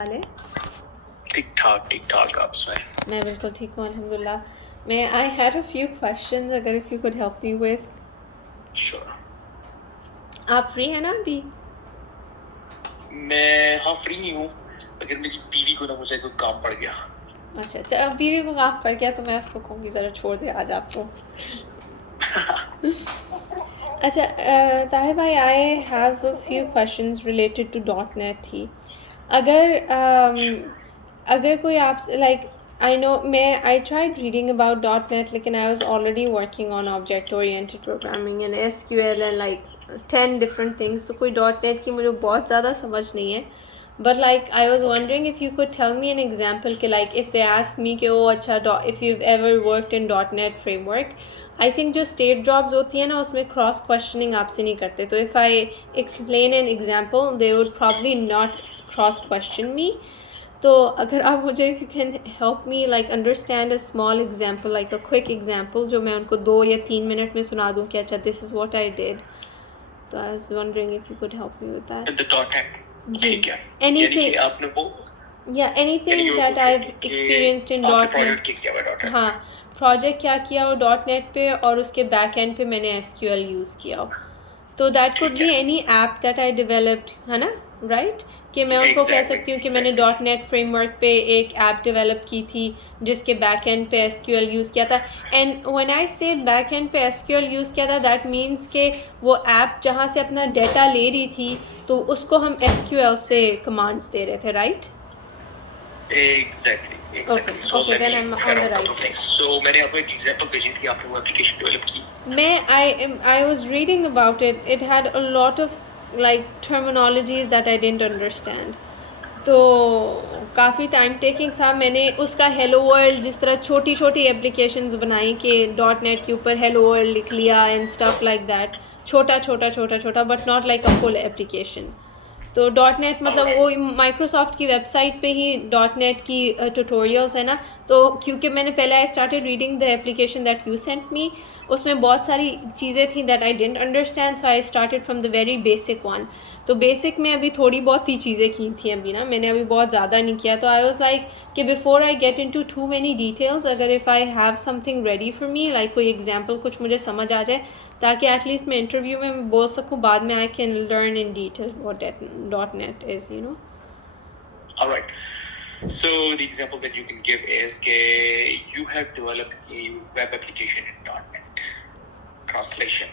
ٹھیک ٹھاک آپ سے میں بالکل ٹھیک ہوں الحمد للہ. میں I had a few questions اگر if you could help me with. Sure. آپ فری ہیں نا ابھی؟ میں ہاں فری ہی ہوں اگر میری بیوی کو نہ مجھے کوئی کام پڑ گیا. اچھا اچھا اب بیوی کو کام پڑ گیا تو میں اس کو کہوں گی ذرا چھوڑ دے آج آپ کو. اچھا طاہر بھائی I have a few questions related to dot net ہی. اگر کوئی آپ سے like I know I tried reading about .NET لیکن I was already working on object oriented programming and SQL and like 10 different things تو کوئی .NET کی مجھے بہت زیادہ سمجھ نہیں ہے. But like I was wondering if you could tell me an example کہ like if they asked me کہ اچھا if you've ever worked in .NET framework, I think جو state jobs ہوتی ہیں نا اس میں cross questioning آپ سے نہیں کرتے تو if I explain an example they would probably not cross question me. تو اگر آپ مجھے if you can help me like understand a small example like a quick example جو میں ان کو 2 یا 3 منٹ میں سنا دوں کہ اچھا this is what I did. تو I was wondering if you could help me with that. The .NET ٹھیک ہے Anything, کہ آپ نے وہ yeah, anything that I've experienced in .NET. ہاں پروجیکٹ کیا کیا ہو .NET پہ اور اس کے بیک اینڈ پہ میں نے SQL یوز کیا ہو. تو that code be any app that I developed ہے نا رائٹ کہ میں ان کو کہہ سکتی ہوں کہ میں نے .NET فریم ورک پہ ایک ایپ ڈیولپ کی تھی جس کے بیک اینڈ پہ SQL یوز کیا تھا. اینڈ وین آئی سے بیک اینڈ پہ SQL یوز کیا تھا دیٹ مینس کہ وہ ایپ جہاں سے اپنا ڈیٹا لے رہی تھی تو اس کو ہم SQL سے کمانڈس دے رہے تھے right. Exactly. So let me share a couple of things. So میں نے آپ کو ایک ایگزامپل بھیجی تھی آپ نے وہ اپلیکیشن ڈیولپ کی. I was reading about it. It had a lot of like terminologies that I didn't understand. تو کافی ٹائم ٹیکنگ تھا. میں نے اس کا ہیلو ورلڈ جس طرح چھوٹی چھوٹی اپلیکیشنز بنائی کہ .NET کے اوپر ہیلو ورلڈ لکھ لیا اینڈ اسٹف لائک دیٹ چھوٹا چھوٹا چھوٹا چھوٹا but not like a full application. تو .NET مطلب وہ مائکروسافٹ کی ویب سائٹ پہ ہی .NET کی ٹیوٹوریلس ہے نا. تو کیونکہ میں نے پہلے I started reading the application that you sent me اس میں بہت ساری چیزیں تھیں that I didn't understand so I started from the very basic one. تو بیسک میں ابھی تھوڑی بہت ہی چیزیں کی تھیں ابھی نا میں نے ابھی بہت زیادہ نہیں کیا. تو آئی واز لائک کہ before I get into many مینی ڈیٹیلس اگر if I have something ready for me like کوئی ایگزامپل کچھ مجھے سمجھ آ جائے تاکہ ایٹ لیسٹ میں انٹرویو میں بول سکوں بعد میں I can learn in detail what .NET is, you know. All right. So the example that you can give is کہ you have developed a web application in .NET. Translation.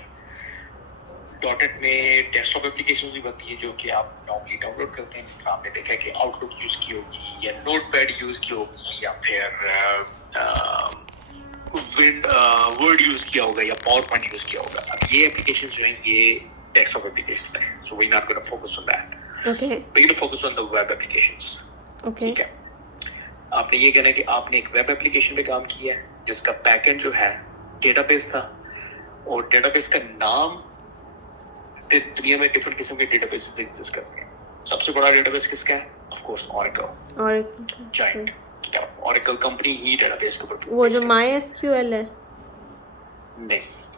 .NET میں desk top application بھی بنتی ہے جو کہ آپ normally down load کرتے ہیں جس طرح آپ نے دیکھا کہ آؤٹ لک یوز کی ہوگی یا نوٹ پیڈ یوز کی ہوگی یا پھر ورڈ یوز کیا ہوگا یا پاور پوائنٹ یوز کیا ہوگا. اب یہ اپلیکیشن جو ہیں یہ ڈیسک ٹاپ اپلیکیشن ہیں so we not gonna focus on that. Okay. We gonna focus on the web applications. Okay. ٹھیک ہے آپ نے یہ کہنا ہے کہ آپ نے ایک ویب اپلیکیشن پہ کام کیا ہے جس کا بیک اینڈ جو ہے ڈیٹا بیس تھا اور ڈیٹا بیس کا نام دنیا میں ڈفرنٹ قسم کے ڈیٹا بیسز ایگزسٹ کرتے ہیں. سب سے بڑا ڈیٹا بیس کس کا ہے؟ Of course Oracle. Oracle company he data base کے اوپر وہ جو MySQL ہے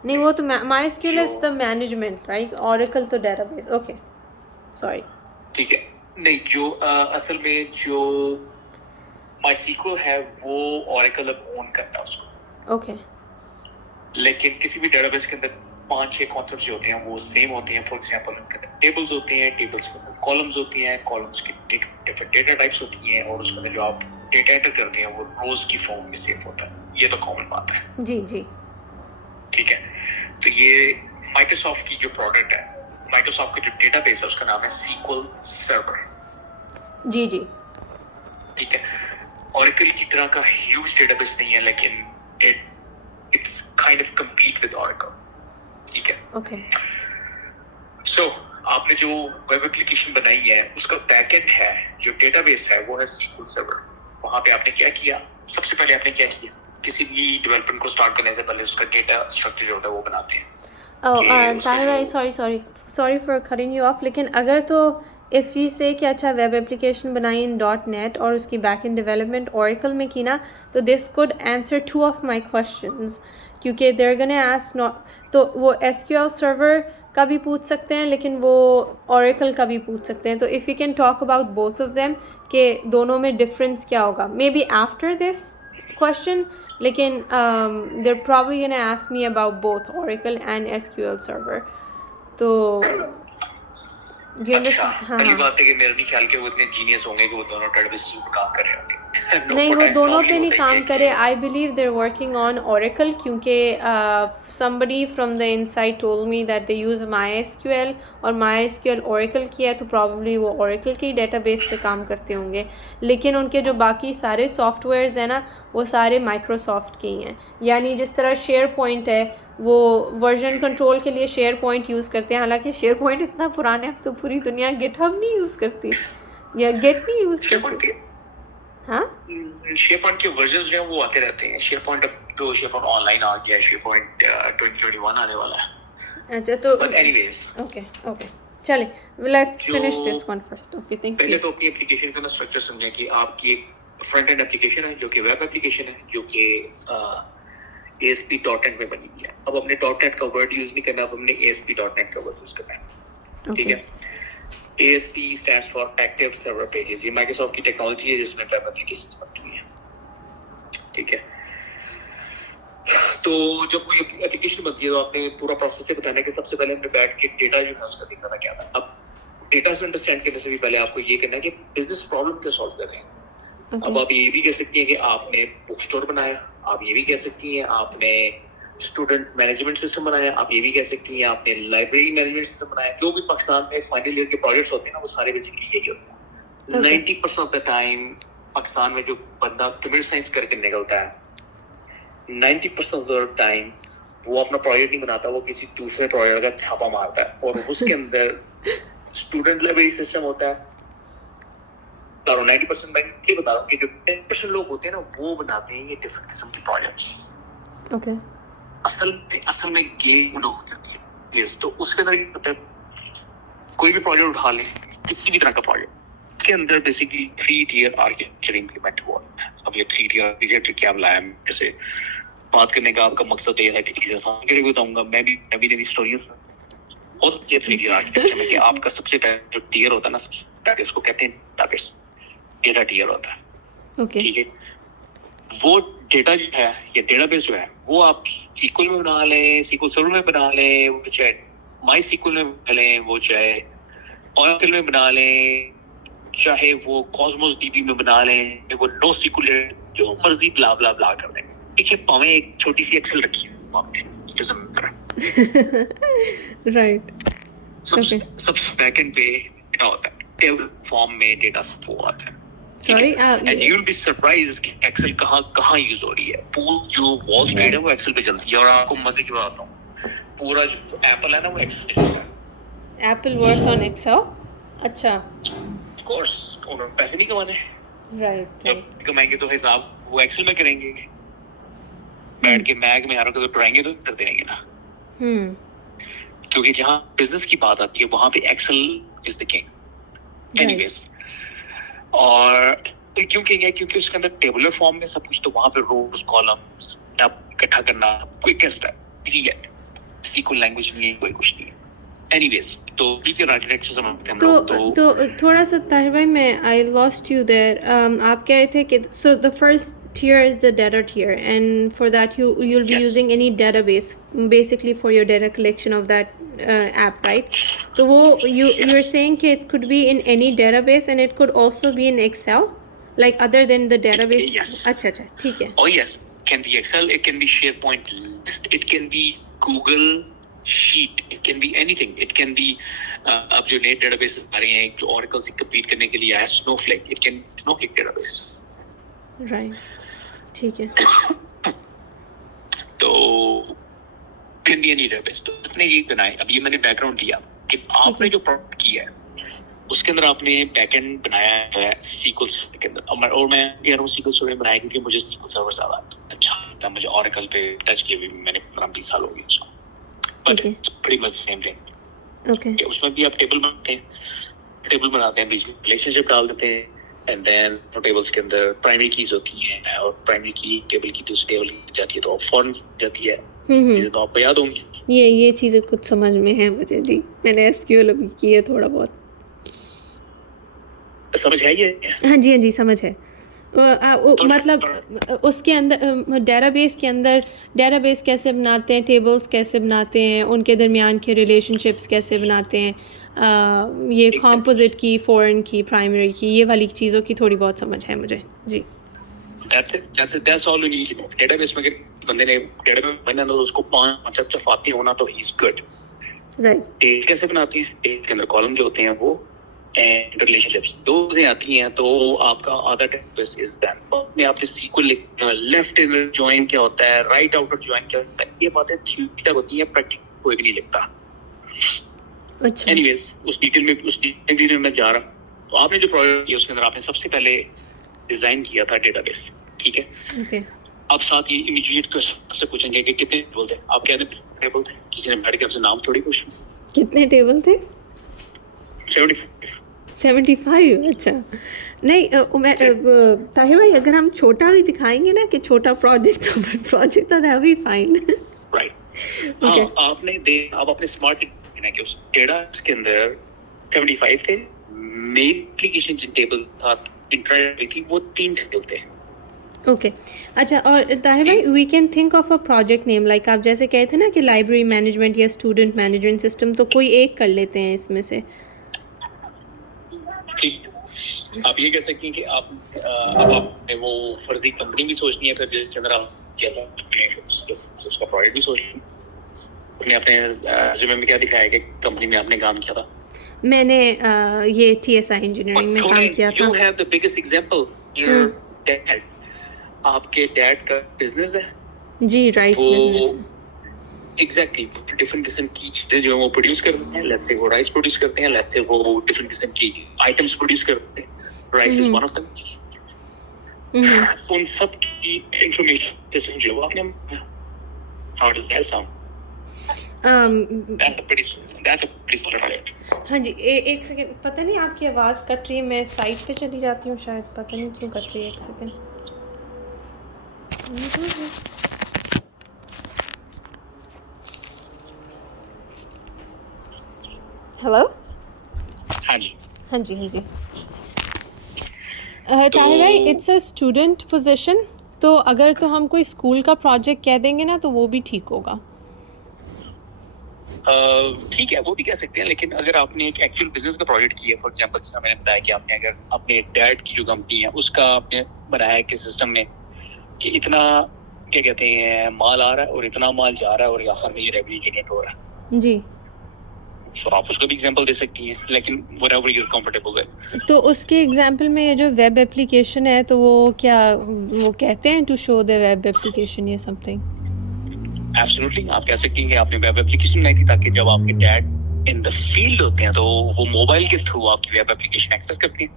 نہیں وہ تو MySQL is the management right. Oracle تو ڈیٹا بیس. Okay sorry. ٹھیک ہے نہیں جو اصل میں جو MySQL ہے وہ اوریکل اب اون کرتا ہے اس کو. اوکے لیکن کسی بھی ڈیٹا بیس کے اندر 5-6 کانسیپٹس جو ہوتے ہیں وہ سیم ہوتے ہیں. فار ایگزامپل ان کے اندر ٹیبلز ہوتے ہیں, ٹیبلز کے اندر کالمز ہوتی ہیں, کالمز کی ڈفرنٹ ڈیٹا ٹائپس ہوتی ہیں اور اس کے اندر جو آپ ڈیٹا انٹر کرتے ہیں وہ روز کی فارم میں سیو ہوتا ہے. یہ تو کامن بات ہے. جی جی ٹھیک ہے تو یہ مائکروسافٹ کی جو پروڈکٹ ہے مائکروسافٹ کا جو ڈیٹا بیس ہے اس کا نام ہے SQL سرور. جی جی ٹھیک ہے اوریکل کی طرح کا ہیوج ڈیٹا بیس نہیں ہے لیکن it's kind of compete with Oracle. ٹھیک ہے اوکے سو آپ نے جو ویب اپلیکیشن بنائی ہے اس کا بیک اینڈ ہے جو ڈیٹا بیس ہے وہ ہے SQL سرور. وہاں پہ آپ نے کیا کیا سب سے پہلے آپ نے کیا کیا کسی بھی ڈیولپمنٹ کو اسٹارٹ کرنے سے پہلے اس کا ڈیٹا اسٹرکچر جو ہوتا ہے وہ بناتے ہیں. طاہر بھائی sorry for cutting you off لیکن اگر تو if we say کہ اچھا ویب اپلیکیشن بنائی ان .NET اور اس کی بیک اینڈ ڈیولپمنٹ اوریکل میں کی نا, تو دس could answer 2 of my questions, کیونکہ they're gonna ask تو وہ SQL سرور کا بھی پوچھ سکتے ہیں لیکن وہ اوریکل کا بھی پوچھ سکتے ہیں. تو if we can talk about both of them کہ دونوں میں ڈفرینس کیا ہوگا, maybe after this question, لیکن they're probably gonna ask me about both Oracle and SQL server. تو اچھا پہلی بات ہے کہ میرا نہیں خیال کہ وہ اتنے جینیس ہوں گے کہ وہ دونوں ڈیٹا بیسز پہ کام کر رہے ہوں گے. نہیں, وہ دونوں پہ نہیں کام کرے. I believe they are working on Oracle, کیونکہ somebody from the inside told me that they use MySQL اور MySQL اوریکل کی ہے, تو probably وہ اوریکل کی ڈیٹا بیس پہ کام کرتے ہوں گے. لیکن ان کے جو باقی سارے سافٹ ویئرز ہیں نا, وہ سارے مائکروسافٹ کے ہی ہیں. یعنی جس طرح شیئر پوائنٹ ہے, وہ ورژن کنٹرول کے لیے شیئر پوائنٹ یوز کرتے ہیں, حالانکہ شیئر پوائنٹ اتنا پرانا ہے, اب تو پوری دنیا گٹ ہب نہیں یوز کرتی یا گیٹ نہیں یوز کرتی. ہاں, شیئر پوائنٹ کے ورژنز جو ہیں وہ آتے رہتے ہیں. شیئر پوائنٹ اب تو شیئر پوائنٹ آن لائن آ گیا ہے, شیئر پوائنٹ 2021 آنے والا ہے. اچھا تو بٹ اینی ویز اوکے چلیں, let's finish this one first. Okay thank you. پہلے تو اپنی اپلیکیشن کا نا اسٹرکچر سمجھیں کہ آپ کی ایک فرنٹ اینڈ اپلیکیشن ہے جو کہ ویب اپلیکیشن ہے, جو کہ ASP.NET میں بنی ہوئی ہے. اب ہم نے .NET کا ورڈ یوز نہیں کرنا, اب ہم نے ASP.NET کا ورڈ یوز کرنا ہے. ٹھیک ہے. ASP stands for Active Server Pages. یہ مائیکروسافٹ کی ٹیکنالوجی ہے جس میں ویب اپلیکیشنز بنتی ہیں. ٹھیک ہے. تو جب کوئی اپلیکیشن بنتی ہے تو آپ نے پورا پروسیس سے بتانا ہے کہ سب سے پہلے ہم نے بیٹھ کے ڈیٹا جو ہے اس کا دیکھنا تھا کیا تھا. اب ڈیٹا سے انڈرسٹینڈ کرنے سے بھی پہلے آپ کو یہ کرنا ہے کہ بزنس پرابلم کیا سالو کر رہے ہیں. اب آپ یہ بھی کہہ سکتی ہیں کہ آپ نے بک اسٹور بنایا, آپ یہ بھی کہہ سکتی ہیں آپ نے اسٹوڈنٹ مینجمنٹ سسٹم بنایا, آپ یہ بھی کہہ سکتی ہیں آپ نے لائبریری مینجمنٹ سسٹم بنایا. جو بھی پاکستان میں فائنل ایئر کے پروجیکٹس ہوتے ہیں نا, وہ سارے بیسکلی یہی ہوتے ہیں. 90% آف دا ٹائم پاکستان میں جو بندہ کمپیوٹر سائنس کر کے نکلتا ہے, 90% آف دا ٹائم وہ اپنا پروجیکٹ نہیں بناتا, وہ کسی دوسرے پروجیکٹ کا چھاپا مارتا ہے, اور اس کے اندر اسٹوڈنٹ لائبریری سسٹم ہوتا ہے. 90% میں یہ بتا رہا ہوں کہ جو 10% لوگ ہوتے ہیں نا, وہ بناتے ہیں یہ ڈفرنٹ قسم کے پروجیکٹس. اوکے, اصل میں گیم ہو جاتی ہے. تو اس کے اندر یہ ہوتا ہے, کوئی بھی پروجیکٹ اٹھا لیں, کسی بھی طرح کا پروجیکٹ, اس کے اندر بیسکلی 3 ٹیئر آرکیٹیکچر امپلیمنٹ ہوا. اب یہ 3 ٹیئر آرکیٹیکچر کیا بلایا, جیسے بات کرنے کا آپ کا مقصد یہ ہے کہ چیزیں آسان کر کے بتاؤں گا. میں بھی نئی اسٹوریز اور یہ 3 ٹیئر آرکیٹیکچر میں کہ آپ کا سب سے پہلے جو ٹیئر ہوتا ہے نا, اس کو کہتے ہیں ڈیٹا ٹیئر ہوتا ہے. ٹھیک ہے. وہ ڈیٹا جو ہے یا ڈیٹا بیس جو ہے وہ آپ سیکول میں بنا لیں, سیکول سرور میں بنا لیں, وہ چاہے مائی سیکول میں بنا لیں, وہ چاہے اوریکل میں بنا لیں, چاہے وہ کاسموس DB میں بنا لیں, وہ نو سیکول, جو مرضی بلا بلا بلا کر دیں. پیچھے پاویں ایک چھوٹی سی ایکسل رکھی رائٹ. سب بیک اینڈ پہ ڈیٹا ہوتا ہے, ٹیبل فارم میں ڈیٹا سب وہ آتا ہے. Sorry, and you'll be surprised کہ ایکسل کہاں یوز ہو رہی ہے. پورا جو وال اسٹریٹ ہے وہ ایکسل پہ چلتی ہے, اور آپ کو مزے کی بات بتاؤں, پورا جو ایپل ہے نا وہ ایکسل پہ چلتا ہے. Apple works on Excel. اچھا, آف کورس انہوں نے پیسے نہیں کمانے, رائٹ, جب کمائیں گے تو حساب وہ ایکسل میں کریں گے. بیٹھ کے میک میں ہر وقت ڈرائیں گے تو کرتے رہیں گے نا, کیونکہ جہاں بزنس کی بات آتی ہے وہاں پہ Excel is the king. Anyways, اور کیوں کہیں گے, کیونکہ اس کے اندر ٹیبلر فارم میں سب کچھ, تو وہاں پہ روز کالمس اکٹھا کرنا کوئکسٹ ہے, ایزی ہے. سیکول لینگویج میں کوئی کچھ نہیں ہے. اینی ویز, تو آرکیٹیکچر سمجھتے ہیں ہم لوگ. تو تھوڑا سا طاہر بھائی, میں آئی لاسٹ یو دیر. آپ کہہ رہے تھے کہ so the first tier is the data tier, and for that you'll be using any database basically for your data collection of that app, right? So you're saying that it could be in any database and it could also be in Excel, like other than the database. Yes. Acha theek hai. Oh yes, it can be Excel, it can be SharePoint list, it can be Google sheet, it can be anything. It can be اب جو نئے data base آ رہے ہیں جو Oracle سے compete کرنے کے لیے آیا ہے, Snowflake, it can be Snowflake database. Right. ٹھیک ہے. تو can be any database. تو آپ نے یہ بنائے, اب یہ میں نے بیک گراؤنڈ دیا کہ آپ نے جو پروڈکٹ کیا ہے اس کے اندر آپ نے بیک اینڈ بنایا ہے سیکول کے اندر, اور میں کہہ رہا ہوں سیکول سرور میں بنایا کیونکہ مجھے سیکول سرور زیادہ اچھا تھا. مجھے اوریکل پہ ٹچ کیے بھی میں نے 15-20 سال ہو گئے اس کو, but pretty much the same thing. اس میں بھی آپ ٹیبل بناتے ہیں, ٹیبل بناتے ہیں, بیچ میں ریلیشن شپ ڈال دیتے ہیں, اینڈ دین ٹیبلس کے اندر پرائمری کیز ہوتی ہیں, اور پرائمری کی ٹیبل کی دوسری ٹیبل کی جاتی ہے تو فورن جاتی ہے. چیزیں تو آپ کو یاد ہوں گی. یہ چیزیں کچھ سمجھ میں ہیں مجھے. جی میں نے ایس کیو ایل ابھی کی ہے تھوڑا بہت. سمجھ ہے یہ؟ ہاں جی سمجھ ہے. مطلب اس کے اندر ڈیٹا بیس کے اندر ڈیٹا بیس کیسے بناتے ہیں, ٹیبلز کیسے بناتے ہیں, ان کے درمیان کے ریلیشن شپس کیسے بناتے ہیں, یہ کمپوزٹ کی, فورن کی, پرائمری کی, یہ والی چیزوں کی تھوڑی بہت سمجھ ہے مجھے. جی That's all you need to know. Data base میں اگر بندے نے ڈیٹا بیس بنانا تو اس کو 5 کنسپٹ صرف آتی ہونا تو ہی از گڈ. رائٹ. ٹیبل کیسے بناتی ہیں, ٹیبل کے اندر کالم جو ہوتے ہیں وہ, اینڈ ریلیشن شپس دو چیزیں آتی ہیں تو آپ کا آدھا ڈیٹابیس از ڈن. میں آپ نے سیکوئل لکھنا, لیفٹ انر جوائن کیا ہوتا ہے, رائٹ آؤٹر جوائن کیا ہوتا ہے, یہ باتیں تھیوری تک ہوتی ہیں, پریکٹیکل کوئی بھی نہیں لکھتا. اچھا. اینی ویز اس ڈیٹیل میں جا رہا. تو آپ نے جو پروجیکٹ کیا اس کے اندر آپ نے سب سے پہلے ڈیزائن کیا تھا ڈیٹا بیس, ٹھیک ہے. اوکے. اب ساتھ یہ امیجیٹ سے پوچھیں گے کہ کتنے ٹیبل تھے, آپ کہہ دیں ٹیبل تھے, کسی نے بیٹھ کے آپ سے نام تھوڑی پوچھیں. کتنے ٹیبل تھے؟ 75. اچھا. نہیں طاہر بھائی, اگر ہم چھوٹا بھی دکھائیں گے نا کہ چھوٹا پروجیکٹ تھا دیٹ بی فائن. رائٹ. ہاں آپ نے آپ اپنے اسمارٹ دینا کہ اس ڈیٹا کے اندر 75 تھے. مین اپلیکیشن جن ٹیبل تھا انٹرنیٹ تھی وہ 3 ٹیبل تھے. اوکے. اچھا, اور طاہر بھائی we can think of a project name like آپ جیسے کہے تھے نا کہ لائبریری مینجمنٹ یا اسٹوڈنٹ مینجمنٹ سسٹم, تو کوئی ایک کر لیتے ہیں اس میں سے. ٹھیک, آپ یہ کہہ سکتے ہیں کہ آپ نے وہ فرضی کمپنی بھی سوچنی ہے, پھر جس کے اندر آپ اس کا پروجیکٹ بھی سوچنی ہے. اپنے ریزیومے میں کیا دکھایا کہ کمپنی میں آپ نے کام کیا تھا؟ میں نے یہ ٹی ایس آئی انجینئرنگ میں کام کیا تھا. You have the biggest example. Your dad. آپ کے ڈیڈ کا بزنس ہے. جی رائس بزنس. ایگزیکٹلی ڈفرنٹ قسم کی چیزیں جو وہ پروڈیوس کرتے ہیں. لیٹس سے وہ رائس پروڈیوس کرتے ہیں, لیٹس سے وہ ڈفرنٹ قسم کی آئٹمس پروڈیوس کرتے ہیں. Rice is one of them. ان سب کی انفارمیشن جو آپ نے, ہاؤ ڈز دیٹ ساؤنڈ؟ ہاں جی ایک سیکنڈ, پتہ نہیں آپ کی آواز کٹ رہی ہے, میں سائٹ پہ چلی جاتی ہوں شاید, پتہ نہیں کیوں کٹ رہی ہے. ایک سیکنڈ. ہیلو. ہاں جی. طاہر بھائی اٹس اے اسٹوڈنٹ پوزیشن, تو اگر تو ہم کوئی اسکول کا پروجیکٹ کہہ دیں گے نا تو وہ بھی ٹھیک ہوگا. ٹھیک ہے وہ بھی کہہ سکتے ہیں, لیکن اگر آپ نے ایک ایکچوئل بزنس کا پروجیکٹ کیا, فار ایگزامپل جیسا میں نے بتایا کہ آپ نے اگر اپنے ڈیڈ کی جو کمپنی ہے اس کا آپ نے بنایا کہ سسٹم میں کہ اتنا کیا کہتے ہیں مال آ رہا ہے اور اتنا مال جا رہا ہے اور آخر میں یہ ریونیو جنریٹ ہو رہا ہے. جی. سو آپ اس کا بھی ایگزامپل دے سکتی ہیں, لیکن what ever you comfortable with. تو اس کے ایگزامپل میں یہ جو ویب اپلیکیشن ہے تو وہ کیا وہ کہتے ہیں to show the web application یا سم تھنگ؟ ایبسلیوٹلی آپ کہہ سکتی ہیں کہ آپ نے ویب اپلیکیشن بنائی تھی تاکہ جب آپ کے ڈیڈ ان دا فیلڈ ہوتے ہیں تو وہ موبائل کے تھرو آپ کی ویب اپلیکیشن ایکسیس کرتے ہیں.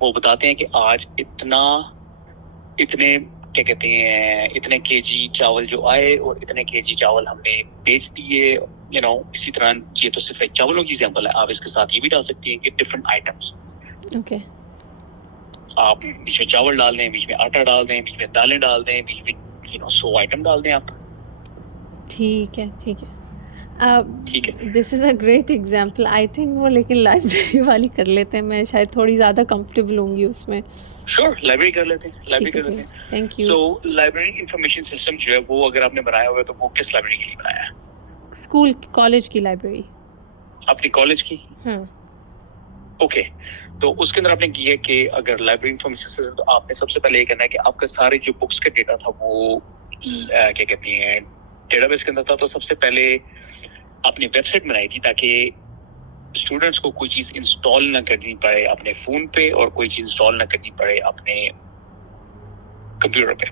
وہ بتاتے ہیں کہ آج اتنے کیا کہتے ہیں اتنے کے جی چاول جو آئے اور اتنے کے جی چاول ہم نے بیچ دیے. اسی طرح یہ تو صرف ایک چاولوں کی ایگزامپل ہے, آپ اس کے ساتھ یہ بھی ڈال سکتی ہیں کہ ڈفرنٹ آئٹمس. اوکے. آپ بیچ میں چاول ڈال دیں, بیچ میں آٹا ڈال دیں, بیچ میں دالیں ڈال دیں, بیچ میں 100 آئٹم ڈال دیں آپ. ٹھیک ہے. This is a great example. I think وہ لیکن لائبریری والی کر لیتے ہیں, میں شاید تھوڑی زیادہ کمفرٹیبل ہوں گی اس میں. شور لائبریری کر لیتے ہیں. Thank you. So library information system جو ہے وہ اگر آپ نے بنایا ہوا ہے تو وہ کس لائبریری کے لیے بنایا ہے؟ اسکول کالج کی لائبریری. اپنی کالج کی؟ اوکے. تو اس کے اندر آپ نے کیا کہ اگر لائبریری انفارمیشن سسٹم تو آپ نے سب سے پہلے یہ کرنا ہے کہ آپ کا سارے جو بکس کا ڈیٹا تھا وہ کیا کہتے ہیں ڈیٹا بیس کے اندر تھا. تو سب سے پہلے آپ نے ویب سائٹ بنائی تھی تاکہ اسٹوڈنٹس کو کوئی چیز انسٹال نہ کرنی پڑے اپنے فون پہ اور کوئی چیز انسٹال نہ کرنی پڑے اپنے کمپیوٹر پہ.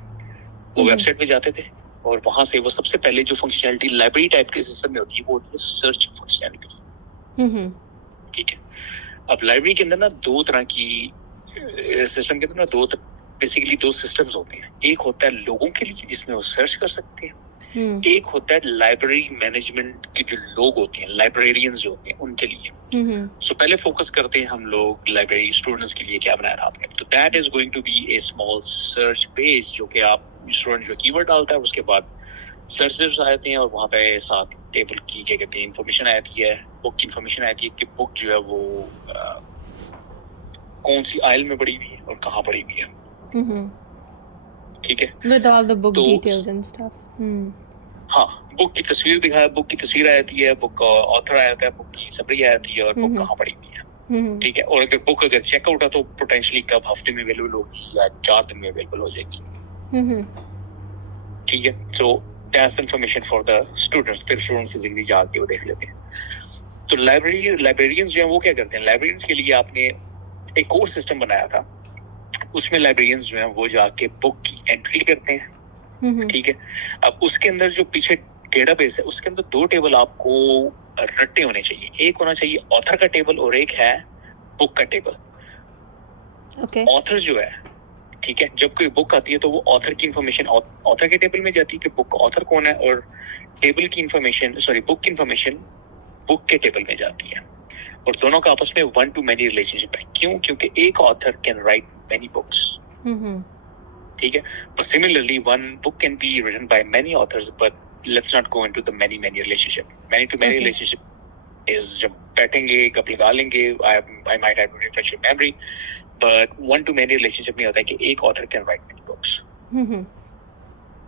وہ ویب سائٹ پہ جاتے تھے اور وہاں سے وہ سب سے پہلے جو فنکشنالٹی لائبریری ٹائپ کے سسٹم میں ہوتی ہے وہ ہوتی ہے سرچ فنکشنالٹی. ٹھیک ہے. اب لائبریری کے اندر نا دو طرح کی سسٹم کے اندر نا بیسیکلی دو سسٹمز ہوتے ہیں. ایک ہوتا ہے لوگوں کے لیے جس میں وہ سرچ کر سکتے ہیں, ایک ہوتا ہے لائبریری مینجمنٹ کے جو لوگ ہوتے ہیں, لائبریرینز جو ہوتے ہیں ان کے لیے. سو پہلے فوکس کرتے ہیں ہم لوگ لائبریری اسٹوڈنٹس کے لیے کیا بنایا تھا آپ نے. تو that is going to be a small search page جو کہ آپ اسٹوڈنٹ جو کی ورڈ ڈالتا ہے اس کے بعد سرچز آتے ہیں اور وہاں پہ ساتھ ٹیبل کی کیا کہتے ہیں انفارمیشن آتی ہے, بک کی انفارمیشن آتی ہے کہ بک جو ہے وہ کون سی آئل میں پڑی ہوئی ہے اور کہاں پڑی ہوئی ہے. ٹھیک ہے, with all the book details and stuff. ہاں, بک کی تصویر دکھایا, بک کی تصویر آتی ہے, بک کا آتھر آتا ہے, بک کی سمری آتی ہے اور بک کہاں پڑی ہوئی ہے. ٹھیک ہے, اور اگر بک اگر چیک آؤٹ ہے تو پوٹینشلی کب ہفتے میں اویلیبل ہوگی یا 4 دن میں اویلیبل ہو جائے گی. ٹھیک ہے, so that's information for the students. پھر اسٹوڈنٹس فزیکلی جا کے وہ دیکھ لیتے ہیں. تو لائبریرینس جو ہیں وہ کیا کرتے ہیں, لائبریرینس کے لیے آپ نے ایک اور سسٹم بنایا تھا. اس میں لائبریرینس جو ہیں وہ جا کے بک کی انٹری کرتے ہیں. ٹھیک ہے, اب اس کے اندر جو پیچھے ڈیٹا بیس ہے اس کے اندر 2 ٹیبل آپ کو رٹے ہونے چاہیے. ایک ہونا چاہیے آتھر کا ٹیبل اور ایک ہے بک کا ٹیبل. آتھر جو ہے, ٹھیک ہے, جب کوئی بک آتی ہے تو وہ آتھر کی انفارمیشن آتھر کے ٹیبل میں جاتی ہے کہ بک کا آتھر کون ہے, اور ٹیبل کی انفارمیشن بک کی انفارمیشن بک کے ٹیبل میں جاتی ہے. اور دونوں کا آپس میں 1 to many ریلیشن شپ ہے. کیوں؟ کیونکہ ایک author can write many books. ٹھیک ہے, but similarly one book can be written by many authors, but let's not go into the many relationship. Many to many relationship is جب بیٹھیں گے گپ لگا لیں گے, I might have to refresh your memory, but 1 to many relationship میں ہوتا ہے کہ ایک author can write many books.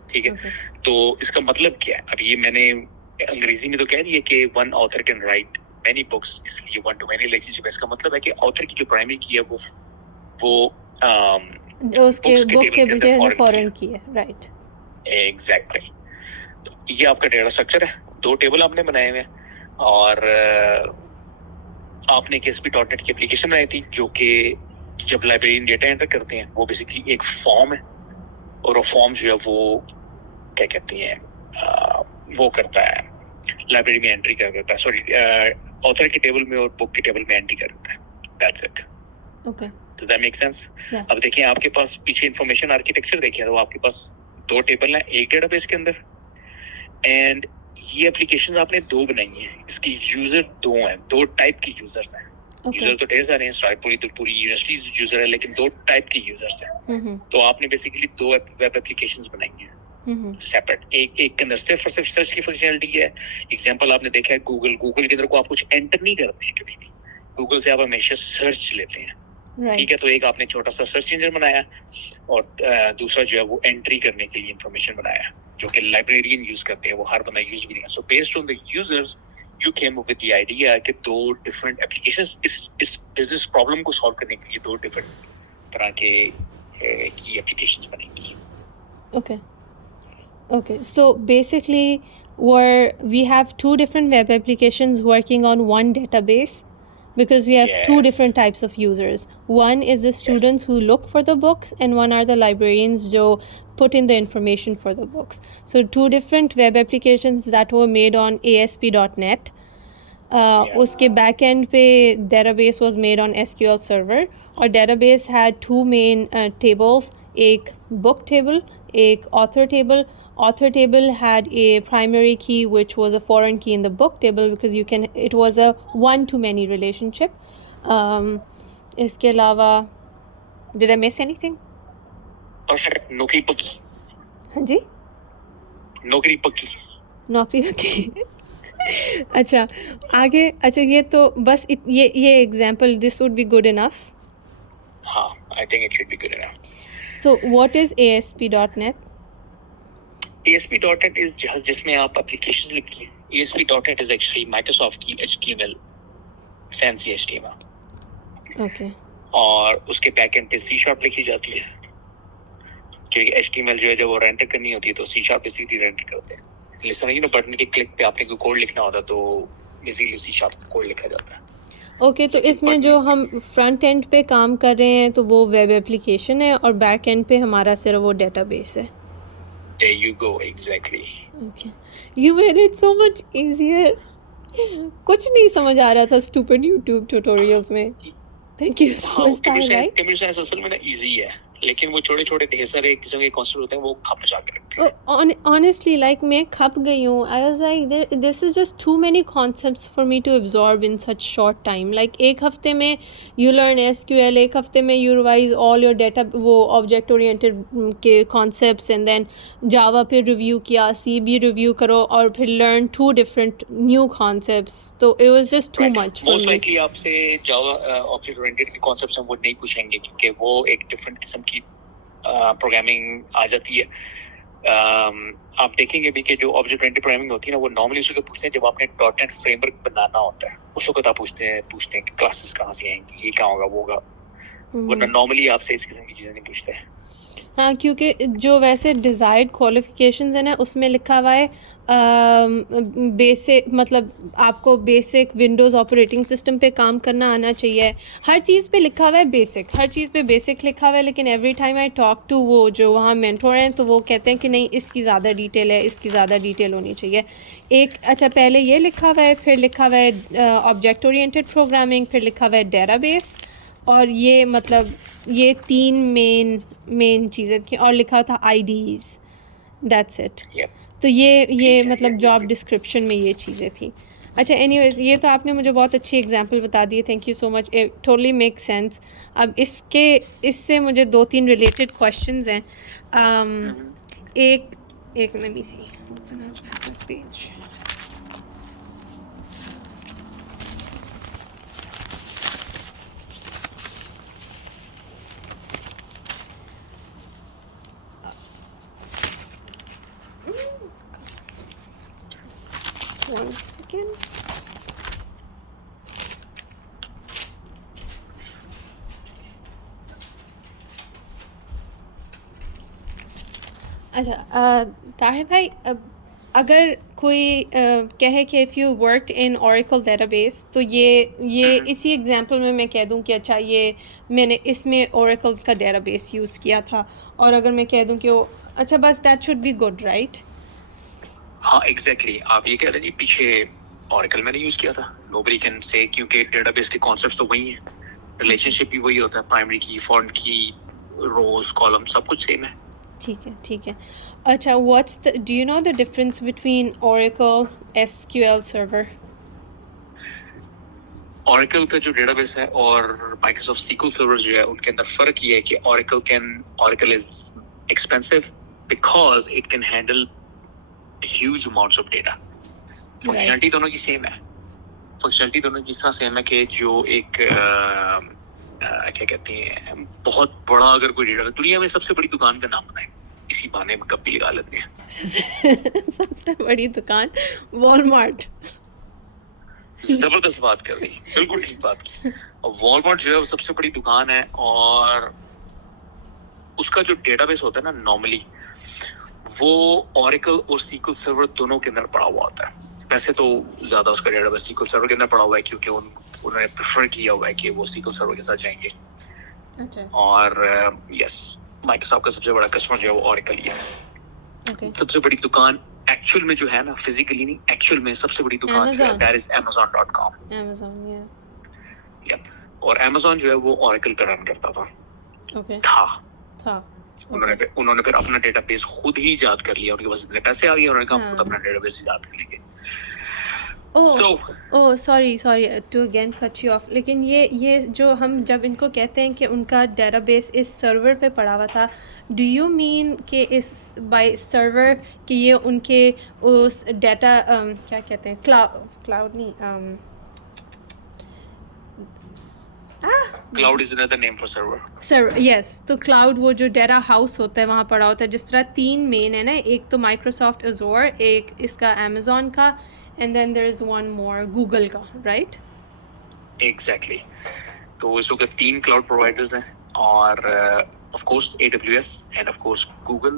ٹھیک ہے, تو اس کا مطلب کیا ہے؟ اب یہ میں نے انگریزی میں تو کہہ دیا کہ one author can write many books, اس لیے 1 to many relationship. اس کا مطلب ہے کہ author کی جو پرائمری کی ہے وہ اس کے بک کے بجائے فورن کی ہے. Right, exactly. تو یہ آپ کا ڈیٹا اسٹرکچر ہے. 2 ٹیبل آپ نے بنائے ہوئے ہیں اور آپ نے KSP.NET کی اپلیکیشن بنائی تھی جو کہ جب لائبریرین ڈیٹا انٹر کرتے ہیں وہ بیسکلی ایک فارم ہے, اور وہ فارم جو ہے وہ کیا کہتے ہیں وہ کرتا ہے لائبریری میں انٹری کرتا ہے, سوری آتھر کے ٹیبل میں اور بک کے ٹیبل میں انٹری کرتا ہے. That's it. Okay, Does that make sense? اب دیکھیں آپ کے پاس پیچھے انفارمیشن آرکیٹیکچر دیکھیں تو آپ کے پاس 2 ٹیبل ہیں ایک ڈیٹا بیس کے اندر, اینڈ یہ اپلیکیشن آپ نے 2 بنائی ہیں. اس کی یوزر 2 ہیں, 2 ٹائپ کی یوزرس ہیں. یوزر تو ڈھیر سارے ہیں, پوری یونیورسٹی یوزر ہے, لیکن 2 ٹائپ کی یوزرس ہیں. تو آپ نے بیسیکلی 2 ویب اپلیکیشنز بنائی ہیں سیپریٹ. ایک کے اندر صرف اور صرف سرچ کی فنکشنلٹی ہے. ایگزامپل آپ نے دیکھا ہے گوگل کے اندر کو آپ کچھ انٹر نہیں کرتے ہیں کبھی بھی, گوگل سے آپ ہمیشہ سرچ لیتے ہیں. ٹھیک ہے, تو ایک آپ نے چھوٹا سا سرچ انجن بنایا اور دوسرا جو ہے وہ انٹری کرنے کے لیے انفارمیشن بنایا جو کہ لائبریرین یوز کرتے ہیں. وہ ہر بندہ یوز بھی نہیں ہے. So based on the users you came up with the idea کہ 2 ڈفرنٹ اپلیکیشنز اس بزنس پرابلم کو سالو کرنے کے لیے 2 ڈفرنٹ طرح کے کی اپلیکیشنز بنیں گی. Okay, so basically we have 2 different web applications working on one database because we have 2 different types of users. One is the students who look for the books, and one are the librarians who put in the information for the books. So 2 different web applications that were made on ASP.NET. اس کے back and پہ database was made on SQL server, اور database had 2 main tables, ایک book table, ایک author table. Author table had a primary key which was a foreign key in the book table because it was a 1 to many relationship. اس کے علاوہ did I miss anything? Perfect. نوکری پکی. ہاں جی, نوکری پکی. اچھا آگے, اچھا یہ تو بس یہ example, this would be good enough. ہاں, I think it should be good enough. So what is ASP.NET? ASP.NET is جس میں آپ اپلیکیشن لکھتی ہیں. ASP.NET is actually Microsoft کی HTML, fancy HTML. Okay. اور اس کے بیک اینڈ پہ C# لکھی جاتی ہے کیونکہ HTML جو ہے جب وہ رینڈر کرنی ہوتی ہے تو C# پہ سیدھی رینڈر کرتے ہیں. سمجھیے نا, بٹن کے کلک پہ آپ نے کوئی کوڈ لکھنا ہوتا تو بیسیکلی C# کوڈ لکھا جاتا ہے. اوکے, تو اس میں جو ہم فرنٹ اینڈ پہ کام کر رہے ہیں تو وہ ویب اپلیکیشن ہے, اور بیک اینڈ پہ ہمارا صرف وہ ڈیٹا بیس ہے. There you go, exactly. Okay. You made it so much easier. کچھ نہیں سمجھ آ رہا تھا stupid YouTube tutorials میں. Thank you so much. Computer science اصل میں نا ایزی ہے. لیکن وہ چھوٹے چھوٹے ڈھیر سارے قسم کے کانسیپٹ ہوتے ہیں وہ کھپ جا کے رکھتے ہیں. Honestly, like میں کھپ گئی ہوں. I was like this is just too many concepts for me to absorb in such short time. Like ایک ہفتے میں you learn SQL, ایک ہفتے میں you revise all your data وہ object oriented کے concepts, and then Java پہ review کیا, C بھی review کرو, اور پھر learn 2 different new concepts. تو it was just too much for most me. Likely آپ سے جاوا آبجیکٹ اورینٹڈ کے کانسیپٹس ہیں وہ نہیں پوچھیں گے کیونکہ وہ ایک ڈفرینٹ قسم کی پروگرامنگ آ جاتی ہے. آپ دیکھیں گے بھی کہ جو آبجیکٹ اورینٹڈ پروگرامنگ ہوتی ہے نا وہ نارملی اس کو پوچھتے ہیں جب آپ نے ڈاٹ نیٹ فریم ورک بنانا ہوتا ہے, اس وقت آپ پوچھتے ہیں کہ کلاسز کہاں سے آئیں گی, یہ کہاں ہوگا, وہ ہوگا, ورنہ نارملی آپ سے اس قسم کی چیزیں نہیں پوچھتے ہیں. ہاں, کیونکہ جو ویسے ڈیزائرڈ کوالیفیکیشنز ہیں نا اس میں لکھا ہوا ہے بیسک, مطلب آپ کو بیسک ونڈوز آپریٹنگ سسٹم پہ کام کرنا آنا چاہیے. ہر چیز پہ لکھا ہوا ہے بیسک, ہر چیز پہ بیسک لکھا ہوا ہے, لیکن every time I talk to وہ جو وہاں مینٹور ہیں تو وہ کہتے ہیں کہ نہیں اس کی زیادہ ڈیٹیل ہے, اس کی زیادہ ڈیٹیل ہونی چاہیے. ایک اچھا پہلے یہ لکھا ہوا ہے, پھر لکھا ہوا ہے آبجیکٹ اورینٹڈ پروگرامنگ, پھر لکھا ہوا ہے ڈیٹا بیس, اور یہ مطلب یہ 3 مین چیزیں تھیں, اور لکھا تھا آئی ڈیز, دیٹس اٹ. تو یہ مطلب جاب ڈسکرپشن میں یہ چیزیں تھیں. اچھا اینی ویز یہ تو آپ نے مجھے بہت اچھی ایگزامپل بتا دی ہے, thank you so much, totally make sense. اب اس سے مجھے 2-3 ریلیٹڈ کوشچنز ہیں. ایک let me see open up page. One second. اچھا طاہر بھائی, اگر کوئی کہے کہ if you worked in Oracle database, تو یہ اسی ایگزامپل میں کہہ دوں کہ اچھا یہ میں نے اس میں اوریکل کا ڈیٹا بیس یوز کیا تھا, اور اگر میں کہہ دوں کہ وہ اچھا بس that should be good right? ہاں ایگزیکٹلی, آپ یہ کہہ رہے ہیں پیچھے اوریکل میں نے یوز کیا تھا, نوبڈی کین سے, کیونکہ ڈیٹا بیس کے کانسیپٹس تو وہی ہیں, ریلیشن شپ بھی وہی ہوتا ہے, پرائمری کی, فارنٹ کی, روز, کالم, سب کچھ سیم ہے. ٹھیک ہے. اچھا do you know the difference between Oracle SQL server? Oracle کا جو ڈیٹا بیس ہے اور مائکروسافٹ سیکول سرور جو ہے, ان کے اندر فرق یہ ہے کہ Oracle is expensive because it can handle huge amounts of data. Functionality دونوں کی سیم ہے, فنکشنلٹی دونوں کی اس طرح سیم ہے کہ جو ایک کیا کہتے ہیں بہت بڑا, اگر کوئی ڈیٹا, دنیا میں سب سے بڑی دکان کا نام بتائیں, اسی بہانے میں کب بھی لگا لیتے ہیں. سب سے بڑی دکان والمارٹ. زبردست بات کر دی, بالکل ٹھیک بات کی. والمارٹ جو ہے وہ سب سے بڑی دکان ہے, اور اس کا جو ڈیٹا بیس ہوتا ہے نا نارملی وہ اوریکل اور سیکول سرور دونوں کے اندر پڑا ہوا ہوتا ہے. ویسے تو زیادہ اس کا ڈیٹا بیس سیکول سرور کے اندر پڑا ہوا ہے کیونکہ انہوں نے پریفر کیا ہوا ہے کہ وہ سیکول سرور کے ساتھ جائیں گے. اور یس, مائیکروسافٹ کا سب سے بڑا کسٹمر جو ہے وہ اوریکل ہی ہے. سب سے بڑی دکان ایکچوئل میں جو ہے نا, فزیکلی نہیں, ایکچوئل میں سب سے بڑی دکان جو ہے دیٹ از Amazon.com. اور Amazon جو ہے وہ اوریکل پہ رن کرتا تھا. انہوں نے پھر اپنا ڈیٹا بیس خود ہی ایجاد کر لیا, ان کے پاس اتنے پیسے آ گئے, انہوں نے کہا خود اپنا ڈیٹا بیس ایجاد کر لیں گے. Sorry to again cut you off, لیکن یہ جو ہم جب ان کو کہتے ہیں کہ ان کا ڈیٹا بیس اس سرور پہ پڑا ہوا تھا, ڈو یو مین کہ اس بائی سرور کہ یہ ان کے اس ڈیٹا کیا کہتے ہیں, کلاؤڈ نہیں, cloud is another name for server. یس, تو کلاؤڈ وہ جو ڈیٹا ہاؤس ہوتا ہے وہاں پڑا ہوتا ہے. جس طرح 3 مین ہے نا, ایک تو مائکروسافٹ ایزور, ایک اس کا Amazon کا, and then there is one more Google کا, رائٹ؟ ایگزیکٹلی. تو اس وقت 3 کلاؤڈ پرووائڈرز ہیں, اور of course AWS, and of course Google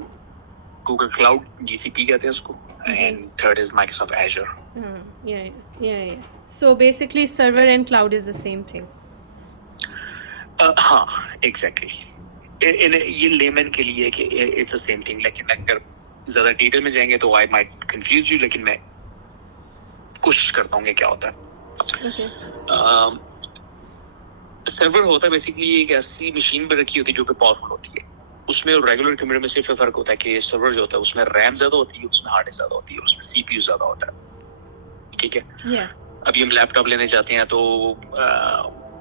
cloud, GCP کہتے ہیں اس کو, and third is Microsoft Azure. So basically server and cloud is the same thing. ہاں ایگزیکٹلی, یہ لیمن کے لیے کہ اٹس اے سیم تھنگ, لیکن اگر زیادہ ڈیٹیل میں جائیں گے تو آئی مائٹ کنفیوز یو, لیکن میں کوشش کرتا ہوں کہ کیا ہوتا ہے. سرور ہوتا ہے بیسیکلی ایک ایسی مشین پہ رکھی ہوتی ہے جو کہ پاورفل ہوتی ہے, اس میں ریگولر کمپیوٹر میں صرف فرق ہوتا ہے کہ سرور جو ہوتا ہے اس میں ریم زیادہ ہوتی ہے, اس میں ہارڈ ڈسک زیادہ ہوتی ہے, اس میں سی پی یو زیادہ ہوتا ہے. ٹھیک ہے, ابھی ہم لیپ ٹاپ لینے جاتے ہیں تو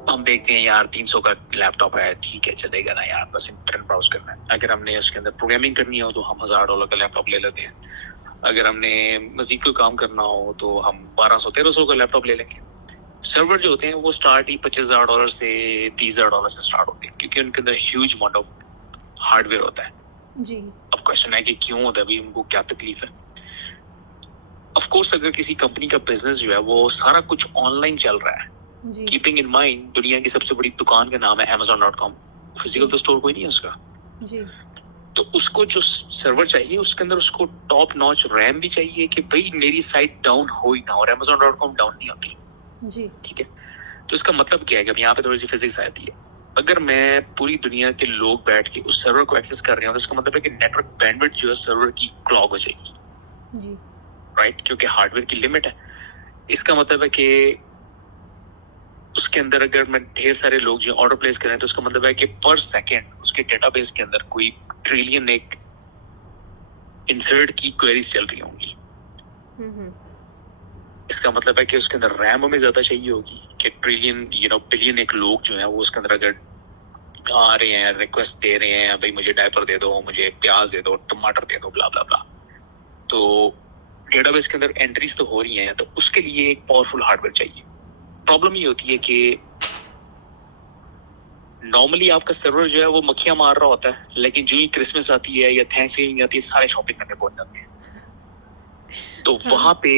ہم دیکھتے ہیں یار 300 کا لیپ ٹاپ ہے, ٹھیک ہے چلے گا نا یار, بس انٹرنیٹ براؤز کرنا ہے. اگر ہم نے اس کے اندر پروگرامنگ کرنی ہو تو ہم $1000 کا لیپ ٹاپ لے لیتے ہیں. اگر ہم نے مزید کوئی کام کرنا ہو تو ہم 1200-1300 کا لیپ ٹاپ لے لیں گے. سرور جو ہوتے ہیں وہ اسٹارٹ ہی $25,000 سے $30,000 سے اسٹارٹ ہوتے ہیں, کیونکہ ان کے اندر huge amount of hardware ہوتا ہے. جی. اب کوشچن ہے کہ کیوں ہوتا ہے, ابھی ان کو کیا تکلیف ہے. آف کورس اگر کسی کمپنی کا بزنس جو ہے وہ سارا کچھ آن لائن چل رہا ہے, کیپنگ ان مائنڈ دنیا کی سب سے بڑی دکان کا نام ہے Amazon.com, فزیکل تو اسٹور کوئی نہیں ہے اس کا. جی. تو اس کو جو سرور چاہیے اس کے اندر اس کو ٹاپ ناچ ریم بھی چاہیے کہ بھائی میری سائٹ ڈاؤن ہو ہی نہ, اور Amazon.com ڈاؤن نہیں ہوتی. جی. ٹھیک ہے, تو اس کا مطلب کیا ہے کہ یہاں پہ تھوڑی سی فزکس آتی ہے. اگر میں پوری دنیا کے لوگ بیٹھ کے اس سرور کو ایکسس کر رہے ہیں تو اس کا مطلب ہے کہ نیٹ ورک بینڈوڈ جو ہے سرور کی کلاگ ہو جائے گی. جی. رائٹ, کیونکہ ہارڈ ویئر کی لمٹ ہے. اس کا مطلب ہے کہ اس کے اندر اگر میں ڈھیر سارے لوگ جو آرڈر پلیس کریں تو اس کا مطلب ہے کہ پر سیکنڈ اس کے ڈیٹا بیس کے اندر کوئی ٹریلین ایک انسرٹ کی کوئریز چل رہی ہوں گی. اس کا مطلب ہے کہ اس کے اندر ریم ہمیں زیادہ چاہیے ہوگی کہ ٹریلین بلین ایک لوگ جو ہیں وہ اس کے اندر اگر آ رہے ہیں, ریکویسٹ دے رہے ہیں بھائی مجھے ڈائپر دے دو, مجھے پیاز دے دو, ٹماٹر دے دو, بلا بلا بلا, تو ڈیٹا بیس کے اندر انٹریز تو ہو رہی ہیں, تو اس کے لیے ایک پاورفل ہارڈ ویئر چاہیے. پرابلم یہ ہوتی ہے کہ نارملی آپ کا سرور جو ہے وہ مکھیاں مار رہا ہوتا ہے, لیکن جو ہی کرسمس آتی ہے یا تھینکس گیونگ آتی ہے سارے شاپنگ کرنے پہنچ جاتے ہیں. تو وہاں پہ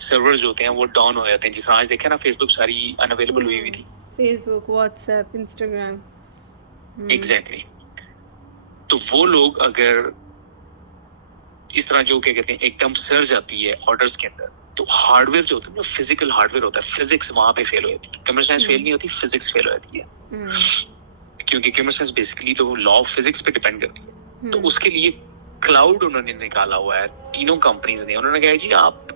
سرور جو ہوتے ہیں وہ ڈاؤن ہو جاتے ہیں. جس طرح آج دیکھیں نا فیس بک ساری ان اویلیبل ہوئی ہوئی تھی, فیس بک, واٹس ایپ, انسٹاگرام. ایگزیکٹلی. تو وہ لوگ اگر اس طرح جو کیا کہتے ہیں ایک دم سرج آتی ہے آرڈرز کے اندر, تو ہارڈ ویئر جو ہوتا ہے نا فزیکل ہارڈ ویئر ہوتا ہے, فزکس وہاں پہ فیل ہو جاتی ہے. کمپیوٹر سائنس فیل نہیں ہوتی, فزکس فیل ہو جاتی ہے, کیونکہ کمپیوٹر سائنس بیسیکلی تو لا آف فزکس پہ ڈیپینڈ کرتی ہے. تو اس کے لیے کلاؤڈ انہوں نے نکالا ہوا ہے, تینوں کمپنیز نے. انہوں نے کہا جی آپ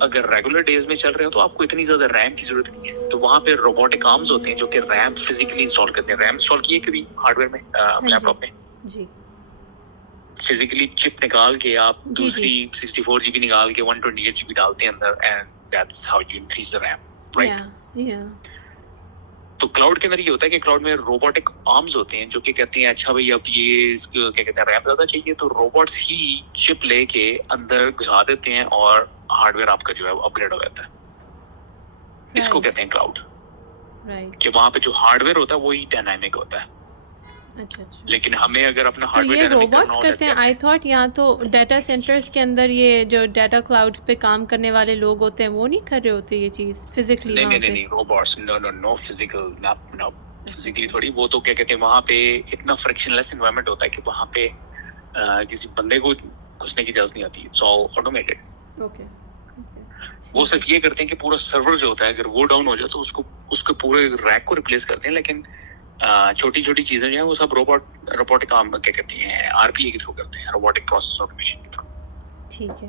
اگر ریگولر ڈیز میں چل رہے ہو تو آپ کو اتنی زیادہ ریم کی ضرورت نہیں ہے. تو وہاں پہ روبوٹک آرمز ہوتے ہیں جو کہ ریم فزیکلی انسٹال کرتے ہیں. ریم انسٹال کیے کبھی ہارڈ ویئر میں, لیپ ٹاپ میں؟ جی. فزیکلی چپ نکال کے آپ دوسری 64 GB نکال کے 128 GB ڈالتے ہیں اندر, and that's how you increase the RAM, right. تو کلاؤڈ کے اندر یہ ہوتا ہے کہ کلاؤڈ میں روبوٹک آرمز ہوتے ہیں جو کہ کہتے ہیں اچھا بھائی اب یہ کیا کہتے ہیں ریم زیادہ چاہیے, تو روبوٹس ہی چپ لے کے اندر گھسا دیتے ہیں اور ہارڈ ویئر آپ کا جو ہے اپ گریڈ ہو جاتا ہے. اس کو کہتے ہیں کلاؤڈ, کہ وہاں پہ جو ہارڈ ویئر ہوتا ہے وہی ڈائنامک ہوتا ہے. اچھا. لیکن ہمیں اگر اپنا ہارڈ ویئر روبوٹس کرتے ہیں. آئی تھاٹ یہاں تو ڈیٹا سینٹرز کے اندر یہ جو ڈیٹا کلاؤڈ پہ کام کرنے والے لوگ ہوتے ہیں وہ نہیں کر رہے ہوتے یہ چیز فزیکلی. نہیں روبوٹس, نو فزیکل, نو فزیکلی تھوڑی. وہ تو کیا کہتے ہیں وہاں پہ اتنا فرکشن لیس انوائرمنٹ ہوتا ہے کہ وہاں پہ کسی بندے کو گھسنے کی اجازت نہیں آتی. It's all automated. اوکے. وہ صرف یہ کرتے ہیں کہ پورا سرور جو ہوتا ہے اگر وہ ڈاؤن ہو جائے تو اس کے پورے ریک کو ریپلیس کرتے ہیں, لیکن چھوٹی چھوٹی چیزیں جو ہیں وہ سب روبوٹک کام کیا کہتی ہیں RPA کے تھرو کرتے ہیں, روبوٹک پروسیس آٹومیشن کے تھرو. ٹھیک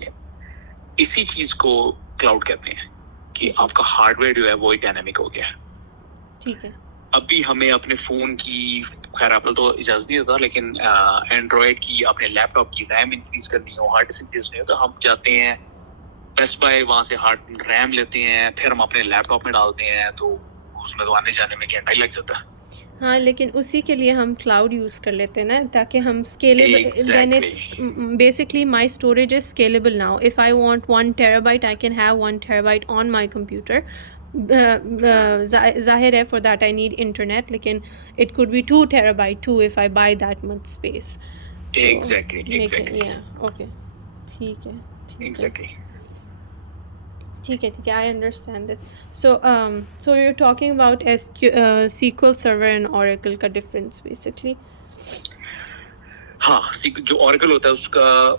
ہے. اسی چیز کو کلاؤڈ کہتے ہیں کہ آپ کا ہارڈ ویئر جو ہے وہ ڈائنامک ہو گیا. ٹھیک ہے. ابھی ہمیں اپنے فون کی, خیر ایپل تو اجازت نہیں دیتا, لیکن اینڈرائڈ کی اپنے لیپ ٹاپ کی ریم انکریز کرنی ہو, ہارڈ ڈسک انکریز کرنی ہو, تو ہم جاتے ہیں بیسٹ بائی, وہاں سے ہارڈ ریم لیتے ہیں, پھر ہم اپنے لیپ ٹاپ میں ڈالتے ہیں, تو اس میں تو آنے جانے میں گھنٹہ ہی لگ جاتا ہے. ہاں, لیکن اسی کے لیے ہم کلاؤڈ یوز کر لیتے ہیں نا, تاکہ ہم scalable, then it's basically my storage is scalable now. If I want 1 TB I can have 1 TB on my computer. ظاہر ہے for that I need internet, لیکن it could be 2 TB too if I buy that much space. Exactly. Okay, ٹھیک ہے. ٹھیک ہے, I understand this. So you're talking about SQL Server and Oracle کا difference basically. ہاں, جو Oracle ہوتا ہے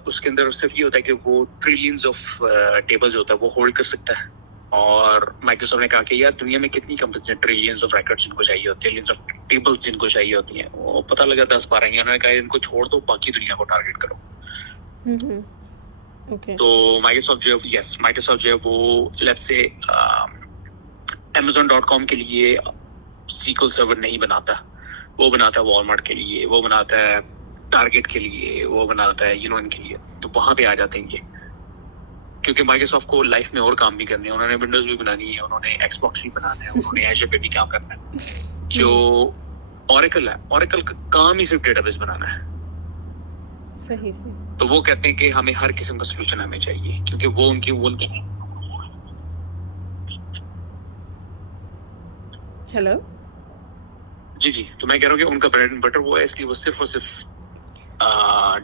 اس کے اندر صرف یہ ہوتا ہے کہ وہ ٹریلینز آف ٹیبل جو ہوتا ہے وہ ہولڈ کر سکتا ہے, اور مائکروسافٹ نے کہا کہ یار دنیا میں کتنی کمپنیز ہیں ٹریلینز آف ریکارڈز جن کو چاہیے ہوتی ہیں, ٹریلینز آف ٹیبلز جن کو چاہیے ہوتی ہیں, وہ پتہ لگا 10-12 ہیں. انہوں نے کہا ان کو چھوڑ دو, باقی دنیا کو ٹارگیٹ کرو. تو مائکروسافٹ جو ہے وہ لیٹس سے Amazon.com کے لیے SQL سرور نہیں بناتا, وہ بناتا ہے والمارٹ کے لیے, وہ بناتا ہے ٹارگیٹ کے لیے, وہ بناتا ہے ان کے لیے. تو وہاں پہ آ جاتے ہیں یہ, کیونکہ مائیکروسافٹ کو لائف میں اور کام بھی کرنے ہیں, انہوں نے ونڈوز بھی بنانی ہے, انہوں نے ایکس باکس بھی بنانا ہے, انہوں نے ایزر پہ بھی کام کرنا ہے. جو اوریکل ہے, اوریکل کا کام ہی صرف ڈیٹا بیس بنانا ہے. صحیح سے. تو وہ کہتے ہیں کہ ہمیں ہر قسم کا سولوشن ہمیں چاہیے, کیونکہ وہ ان کے ہیلو. جی تو میں کہہ رہا ہوں کہ ان کا بریڈ اینڈ بٹر وہ ہے, اس لیے وہ صرف اور صرف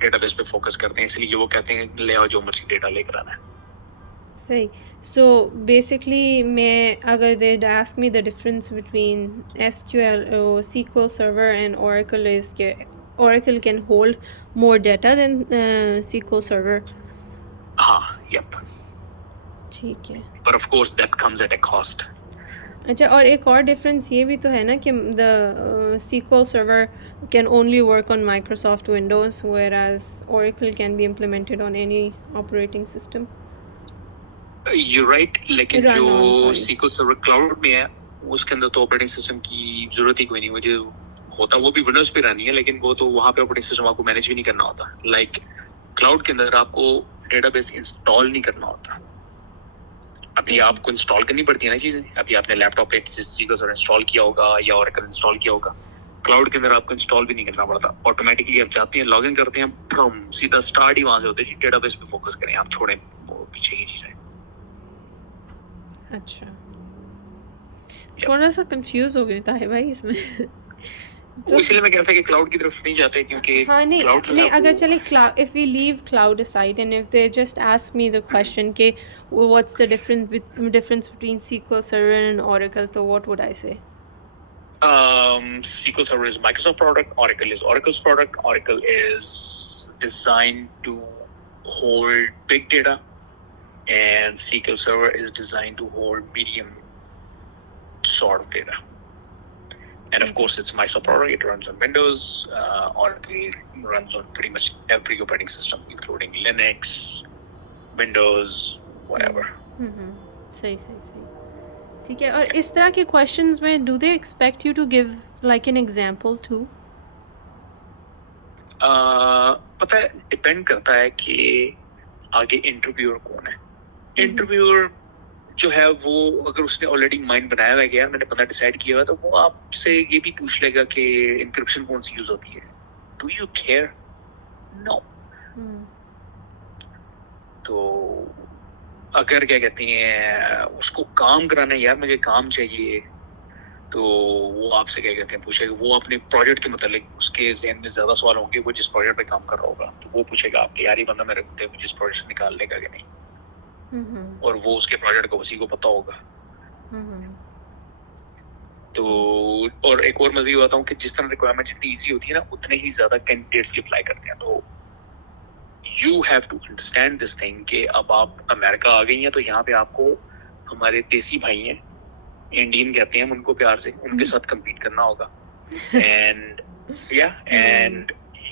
ڈیٹا بیس پہ فوکس کرتے ہیں, اس لیے وہ کہتے ہیں لے آؤ جو مرضی ڈیٹا لے کر آنا ہے. صحیح. سو بیسکلی میں اگر they ask me the difference between SQL SQL server and Oracle is کہ Oracle can hold more data than SQL server. ہاں, یپ. ٹھیک ہے. But of course that comes at a cost. اچھا, اور ایک اور ڈفرینس یہ بھی تو ہے نا کہ the SQL server can only work on Microsoft Windows whereas Oracle can be implemented on any operating system. You're right, لیکن Run on, جو sorry. SQL سرور کلاؤڈ میں ہے اس کے اندر تو آپریٹنگ سسٹم کی ضرورت ہی کوئی نہیں. مجھے ہوتا وہ بھی ونڈوز پہ رہنی ہے, لیکن وہ تو وہاں پہ آپریٹنگ سسٹم آپ کو مینیج بھی نہیں کرنا ہوتا. لائک کلاؤڈ کے اندر آپ کو ڈیٹا بیس انسٹال نہیں کرنا ہوتا. ابھی آپ کو انسٹال کرنی پڑتی ہے نا چیزیں. ابھی آپ نے لیپ ٹاپ پہ SQL سرور انسٹال کیا ہوگا یا Oracle انسٹال کیا ہوگا, کلاؤڈ کے اندر آپ کو انسٹال بھی نہیں کرنا پڑتا. آٹومیٹکلی آپ جاتے ہیں, لاگ ان کرتے ہیں, فرام سیدھا اسٹارٹ ہی وہاں سے ہوتے ہیں. ڈیٹا بیس پہ فوکس کریں, آپ چھوڑیں وہ پیچھے کی چیزیں. اچھا, تھوڑا سا کنفیوز ہو گئے طاہر بھائی اس میں. اس لیے میں کہتا کہ کلاؤڈ کی طرف نہیں جاتے, کیونکہ ہاں کلاؤڈ نہیں اگر چلے if we leave cloud aside and if they just ask me the question کہ what's the difference between SQL Server and Oracle, so what would I say? SQL Server is Microsoft product, Oracle is Oracle's product. Oracle is designed to hold big data and SQL Server is designed to hold medium sort of data. And of course it's Microsoft product, it runs on Windows. Oracle runs on pretty much every operating system including Linux, Windows, whatever. صحیح. ٹھیک ہے. اور اس طرح کے questions میں do they expect you to give like an example too? پتہ ہے depend کرتا ہے کہ آگے انٹرویور کون ہے. انٹرویور جو ہے وہ اگر اس نے آلریڈی مائنڈ بنایا ہوا ہے کہ یار میں نے بندہ ڈیسائیڈ کیا ہوا ہے, تو وہ آپ سے یہ بھی پوچھ لے گا کہ انکرپشن کون سی یوز ہوتی ہے. Do you care? نو. تو اگر کیا کہتے ہیں اس کو کام کرانا ہے, یار مجھے کام چاہیے, تو وہ آپ سے کیا کہتے ہیں پوچھے گا. وہ اپنے پروجیکٹ کے متعلق اس کے ذہن میں زیادہ سوال ہوں گے, وہ جس پروجیکٹ پہ کام کر رہا ہوگا, تو وہ پوچھے گا آپ کہ یار یہ بندہ میرے کو مجھے اس پروجیکٹ سے نکال لے گا کہ نہیں. اور وہ اس کے پروجیکٹ کو اسی کو پتا ہوگا. تو اور ایک اور مزید بتاتا ہوں کہ جس طرح ریکوائرمنٹ جتنی ایزی ہوتی ہے نا, اتنے ہی زیادہ کینڈیڈیٹس بھی اپلائی کرتے ہیں. تو you have to understand this thing کہ اب آپ امریکہ آ گئی ہیں, تو یہاں پہ آپ کو ہمارے دیسی بھائی ہیں, انڈین کہتے ہیں ہم ان کو پیار سے, ان کے ساتھ کمپیٹ کرنا ہوگا. And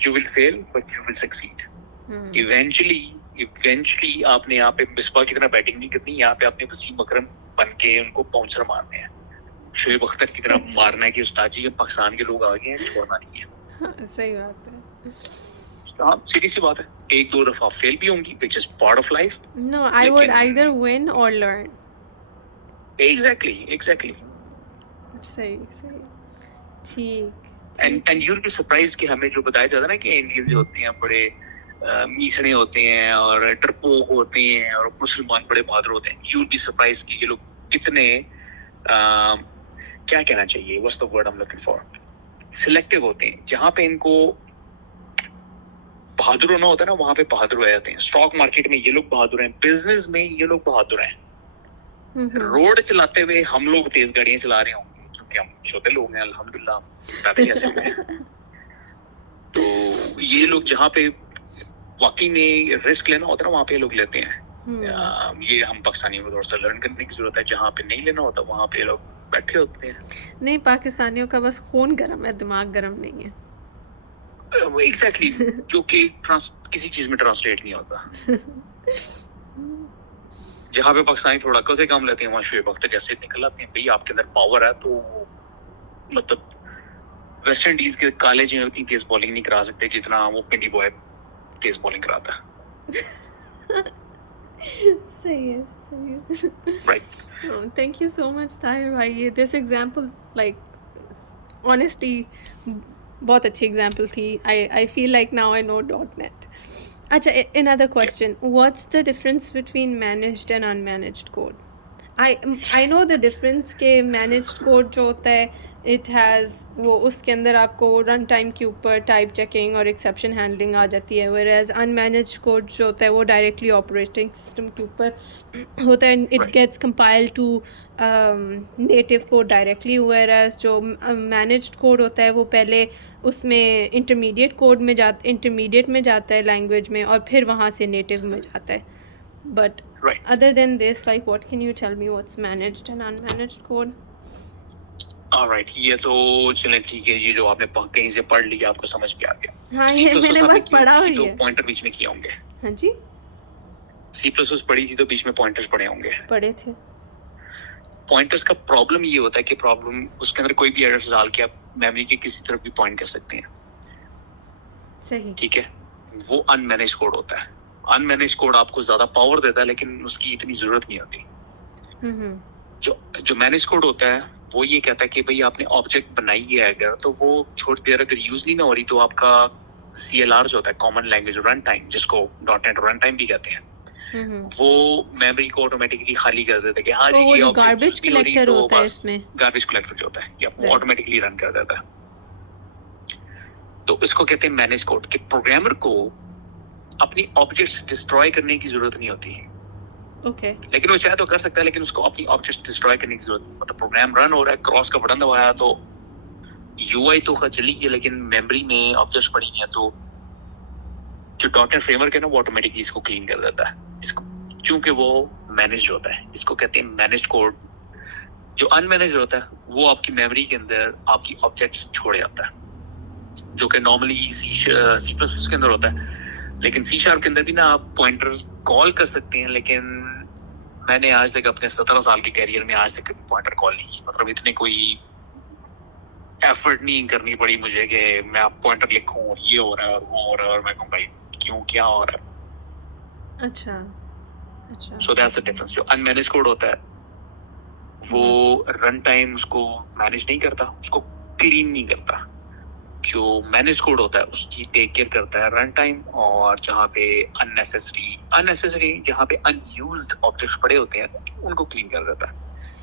you will fail but you will succeed. Eventually آپ نے یہاں پہ مصباح کی طرح بیٹنگ نہیں کرنی, یہاں پہ آپ نے وسیم اکرم بن کے ان کو باؤنسر مارنے ہیں, شعیب اختر کی طرح مارنا ہے کہ استاد جی پاکستان کے لوگ آگے ہیں, چھوڑنا نہیں ہے. صحیح بات ہے. ہاں سیدھی سی بات ہے, ایک دو دفعہ فیل بھی ہوں گی which is part of life. No, I would either win or learn. Exactly. صحیح. ٹھیک. And you'll be surprised کہ ہمیں جو بتایا جاتا ہے نا کہ انڈین جو ہوتے ہیں بڑے میسڑے ہوتے ہیں اور ڈرپوک ہوتے ہیں اور مسلمان بڑے بہادر ہوتے ہیں. You'll be surprised کہ یہ لوگ کتنے کیا کہنا چاہیے, what's the word I'm looking for, selective ہوتے ہیں. جہاں پہ ان کو بہادر ہونا ہوتا ہے نا, وہاں پہ بہادر ہو جاتے ہیں. اسٹاک مارکیٹ میں یہ لوگ بہادر ہیں, بزنس میں یہ لوگ بہادر ہیں. روڈ چلاتے ہوئے ہم لوگ تیز گاڑیاں چلا رہے ہوں گے کیونکہ ہم چھوٹے لوگ ہیں الحمدللہ, پیدل ایسے ہوئے ہیں. تو یہ لوگ جہاں پہ واقعی میں رسک لینا ہوتا ہے نا, وہاں پہ لوگ لیتے ہیں. یہ ہم پاکستانیوں کو تھوڑا سا لرن کرنے کی ضرورت ہے. جہاں پہ نہیں لینا ہوتا وہاں پہ لوگ بیٹھے ہوتے ہیں. نہیں, پاکستانیوں کا بس خون گرم ہے, دماغ گرم نہیں ہے. ایگزیکٹلی, جو کہ کسی چیز میں ٹرانسلیٹ نہیں ہوتا. جہاں پہ پاکستانی تھوڑا عقل سے کام لیتے ہیں, وہاں شعیب اختر جیسے نکل آتے ہیں. بھائی آپ کے اندر پاور ہے تو مطلب ویسٹ انڈیز کے کالے جو اتنی تیز بالنگ نہیں کرا سکتے جتنا وہ پنڈی بوائے تیز بالنگ کراتا ہے. صحیح ہے. Right. Thank you so much Tahir بھائی. دس ایگزامپل لائک آنیسٹلی بہت اچھی ایگزامپل تھی. I feel like now I know dot net. اچھا, another question, what's the difference between managed and unmanaged code? I know the difference کہ managed code جو ہوتا ہے it has وہ اس کے اندر آپ کو رن ٹائم کے اوپر ٹائپ چیکنگ اور ایکسیپشن ہینڈلنگ آ جاتی ہے, whereas unmanaged code جو ہوتا ہے وہ ڈائریکٹلی آپریٹنگ سسٹم کے اوپر ہوتا ہے, it gets compiled to native code directly, whereas جو managed code ہوتا ہے وہ پہلے اس میں انٹرمیڈیٹ میں جاتا ہے لینگویج میں اور پھر وہاں سے نیٹو میں جاتا ہے. But other than this, like what can you tell me what's managed and unmanaged code? Alright, یہ تو چلیں ٹھیک ہے, یہ جو آپ نے کہیں سے پڑھ لیا آپ کو سمجھ میں آ گیا. ہاں یہ میں نے بس پڑھا ہوئی ہے. پوائنٹر بیچ میں کیے ہوں گے. ہاں جی, C++ پڑھی تھی تو بیچ میں پوائنٹرز پڑھے ہوں گے. پڑھے تھے. پوائنٹرز کا پرابلم یہ ہوتا ہے کہ پرابلم اس کے اندر کوئی بھی ایڈریس ڈال کے آپ میموری کے کسی طرف بھی پوائنٹ کر سکتے ہیں. صحیح. ٹھیک ہے, وہ ان مینیج کوڈ ہوتا ہے. ان مینیج کوڈ آپ کو زیادہ پاور دیتا ہے لیکن اس کی اتنی ضرورت نہیں ہوتی. جو مینیج کوڈ ہوتا ہے وہ یہ کہتا ہے کہ بھئی آپ نے آبجیکٹ بنائی ہے اگر تو وہ تھوڑی دیر اگر یوز نہیں نہ ہو رہی تو آپ کا CLR جو ہوتا ہے کامن لینگویج رن ٹائم, جس کو ڈاٹ نیٹ رن ٹائم بھی کہتے ہیں, وہ میموری کو آٹومیٹکلی خالی کر دیتا ہے کہ ہاں جی یہ گاربیج کلیکٹر ہوتا ہے اس میں. گاربیج کلیکٹر جو ہوتا ہے یا وہ آٹومیٹکلی رن کر دیتا ہے. تو اس کو کہتے ہیں مینیج کوڈ, کہ پروگرامر کو اپنی آبجیکٹس ڈسٹروائے کرنے کی ضرورت نہیں ہوتی. اوکے. لیکن وہ چاہے تو کر سکتا ہے, لیکن اس کو اپنی آبجیکٹ ڈسٹروائے کرنے کی ضرورت نہیں. مطلب پروگرام رن ہو رہا ہے, کراس کا بٹن دبایا تو UI تو چلی گئی لیکن میموری میں آبجیکٹس پڑی ہیں, تو جو ڈاٹ نیٹ فریم ورک ہے نا وہ آٹومیٹکلی اس کو کلین کر دیتا ہے. اس کو چونکہ وہ مینیج ہوتا ہے, اس کو کہتے ہیں مینیج کوڈ. جو ان مینیج ہوتا ہے وہ آپ کی میموری کے اندر آپ کی آبجیکٹس چھوڑ جاتا ہے, جو کہ نارملی C++ کے اندر ہوتا ہے. لیکن C# کے اندر بھی نا آپ پوائنٹرز کال کر سکتے ہیں, لیکن میں نے آج تک اپنے 17 سال کے کیریئر میں آج تک کبھی پوائنٹر کال نہیں کی. مطلب اتنے کوئی ایفرٹ نہیں کرنی پڑی مجھے کہ میں آپ پوائنٹر لکھوں یہ ہو رہا ہے اور وہ ہو رہا ہے اور میں کہوں بھائی کیوں کیا ہو رہا ہے. اچھا اچھا. So that's the difference. جو ان مینیج کوڈ ہوتا ہے وہ رن ٹائم اس کو مینیج نہیں کرتا, اس کو کلین نہیں کرتا. جو مینیج کوڈ ہوتا ہے اس کی ٹیک کیئر کرتا ہے رن ٹائم, اور جہاں پہ اننیسیسری جہاں پہ ان یوزڈ آبجیکٹس پڑے ہوتے ہیں ان کو کلین کر دیتا ہے.